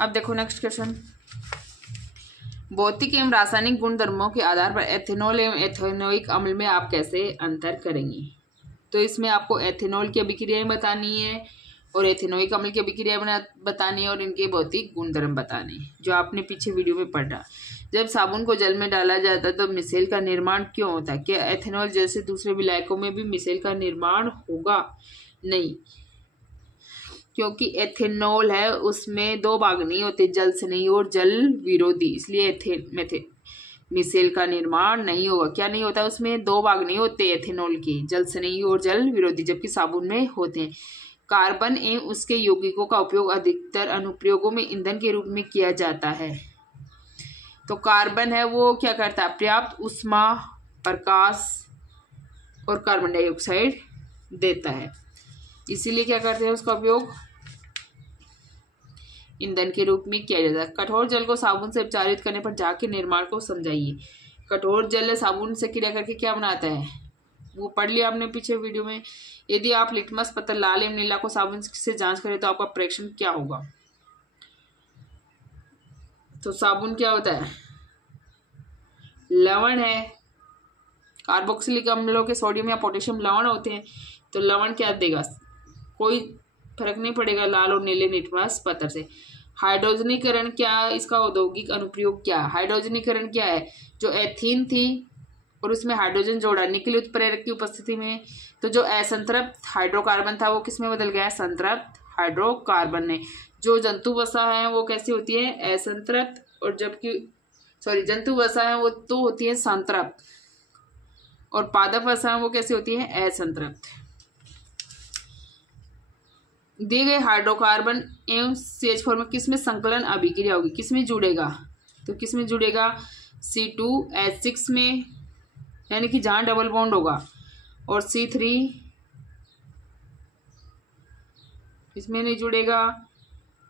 अब देखो नेक्स्ट क्वेश्चन, भौतिक एवं रासायनिक गुणधर्मों के आधार पर एथेनॉल एवं एथेनोइक अम्ल में आप कैसे अंतर करेंगे। तो इसमें आपको एथेनॉल की अभिक्रियाएं बतानी है और एथेनोइक अम्ल की अभिक्रियाएं बतानी है, और इनके भौतिक गुणधर्म बताने हैं, जो आपने पीछे वीडियो में पढ़ा। जब साबुन को जल में डाला जाता है तो मिसेल का निर्माण क्यों होता है। क्या एथेनॉल जैसे दूसरे विलायकों में भी मिसेल का निर्माण होगा, नहीं। क्योंकि एथेनॉल है उसमें दो भाग नहीं होते, जल से नहीं और जल विरोधी, इसलिए मिसेल का निर्माण नहीं होगा। क्या नहीं होता उसमें? दो भाग नहीं होते एथेनॉल के, जल से नहीं और जल विरोधी, जबकि साबुन में होते हैं। कार्बन एवं उसके यौगिकों का उपयोग अधिकतर अनुप्रयोगों में ईंधन के रूप में किया जाता है। तो कार्बन है वो क्या करता है? पर्याप्त ऊष्मा, प्रकाश और कार्बन डाइऑक्साइड देता है, इसीलिए क्या करते हैं? उसका उपयोग ईंधन के रूप में किया जाता है। कठोर जल को साबुन से उपचारित करने पर झाग के निर्माण को समझाइए। कठोर जल साबुन से क्रिया करके क्या बनाता है? वो पढ़ लिया आपने पीछे वीडियो में। यदि आप लिटमस पत्थर लाल एवं नीला को साबुन से जांच करें तो आपका परीक्षण क्या होगा? तो साबुन क्या होता है? लवण है। कार्बोक्सिलिक अम्लों के सोडियम या पोटेशियम लवण होते हैं। तो लवण क्या देगा? कोई फर्क नहीं पड़ेगा लाल और नीले लिटमस पत्थर से। हाइड्रोजनीकरण क्या, इसका औद्योगिक अनुप्रयोग क्या? हाइड्रोजनीकरण क्या है? जो एथीन थी और उसमें हाइड्रोजन जोड़ा निकल उत्प्रेरक की उपस्थिति में, तो जो असंतृप्त हाइड्रोकार्बन था वो किस में बदल गया? संतृप्त हाइड्रोकार्बन में। जो जंतु वसा है वो कैसी होती है? असंतृप्त, और जबकि जंतु वसा है वो तो होती है संतृप्त, और पादप वसा है वो कैसी होती है? असंतृप्त। दिए गए हाइड्रोकार्बन एवं CH4 में किसमें संकलन अभिक्रिया होगी? किसमें जुड़ेगा? तो किसमें जुड़ेगा? C2H6 में, यानी कि जहां डबल बॉन्ड होगा, और C3 इसमें नहीं जुड़ेगा।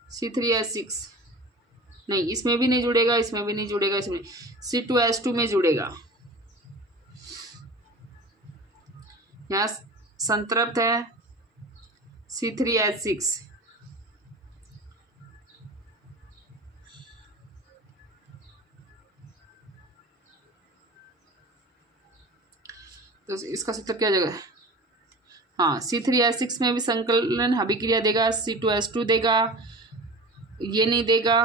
C3H6 नहीं, इसमें भी नहीं जुड़ेगा, इसमें भी नहीं जुड़ेगा, इसमें C2H2 में जुड़ेगा। यहाँ संतृप्त है C3H6। तो इसका सूत्र क्या जगह? हाँ, C3H6 में भी संकलन अभिक्रिया देगा, C2H2 देगा, ये नहीं देगा,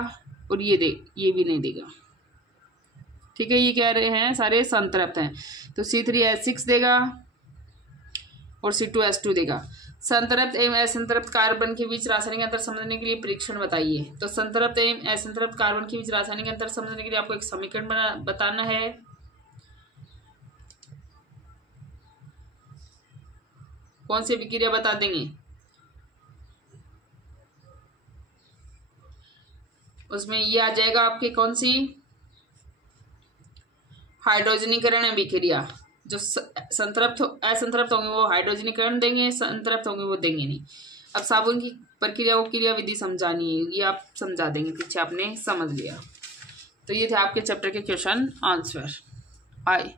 और ये भी नहीं देगा। ठीक है, ये क्या रहे हैं? सारे संतृप्त हैं। तो C3H6 देगा और C2H2 देगा। संतृप्त एवं असंतृप्त कार्बन के बीच रासायनिक अंतर समझने के लिए परीक्षण बताइए। तो संतृप्त एवं असंतृप्त कार्बन के बीच रासायनिक अंतर समझने के लिए आपको एक समीकरण बताना है। कौन सी अभिक्रिया बता देंगे? उसमें ये आ जाएगा आपके, कौन सी? हाइड्रोजनीकरण अभिक्रिया। जो असंतृप्त होंगे वो हाइड्रोजनीकरण देंगे, संतृप्त होंगे वो देंगे नहीं। अब साबुन की प्रक्रिया को क्रिया विधि समझानी है, ये आप समझा देंगे, पीछे आपने समझ लिया। तो ये थे आपके चैप्टर के क्वेश्चन आंसर। आए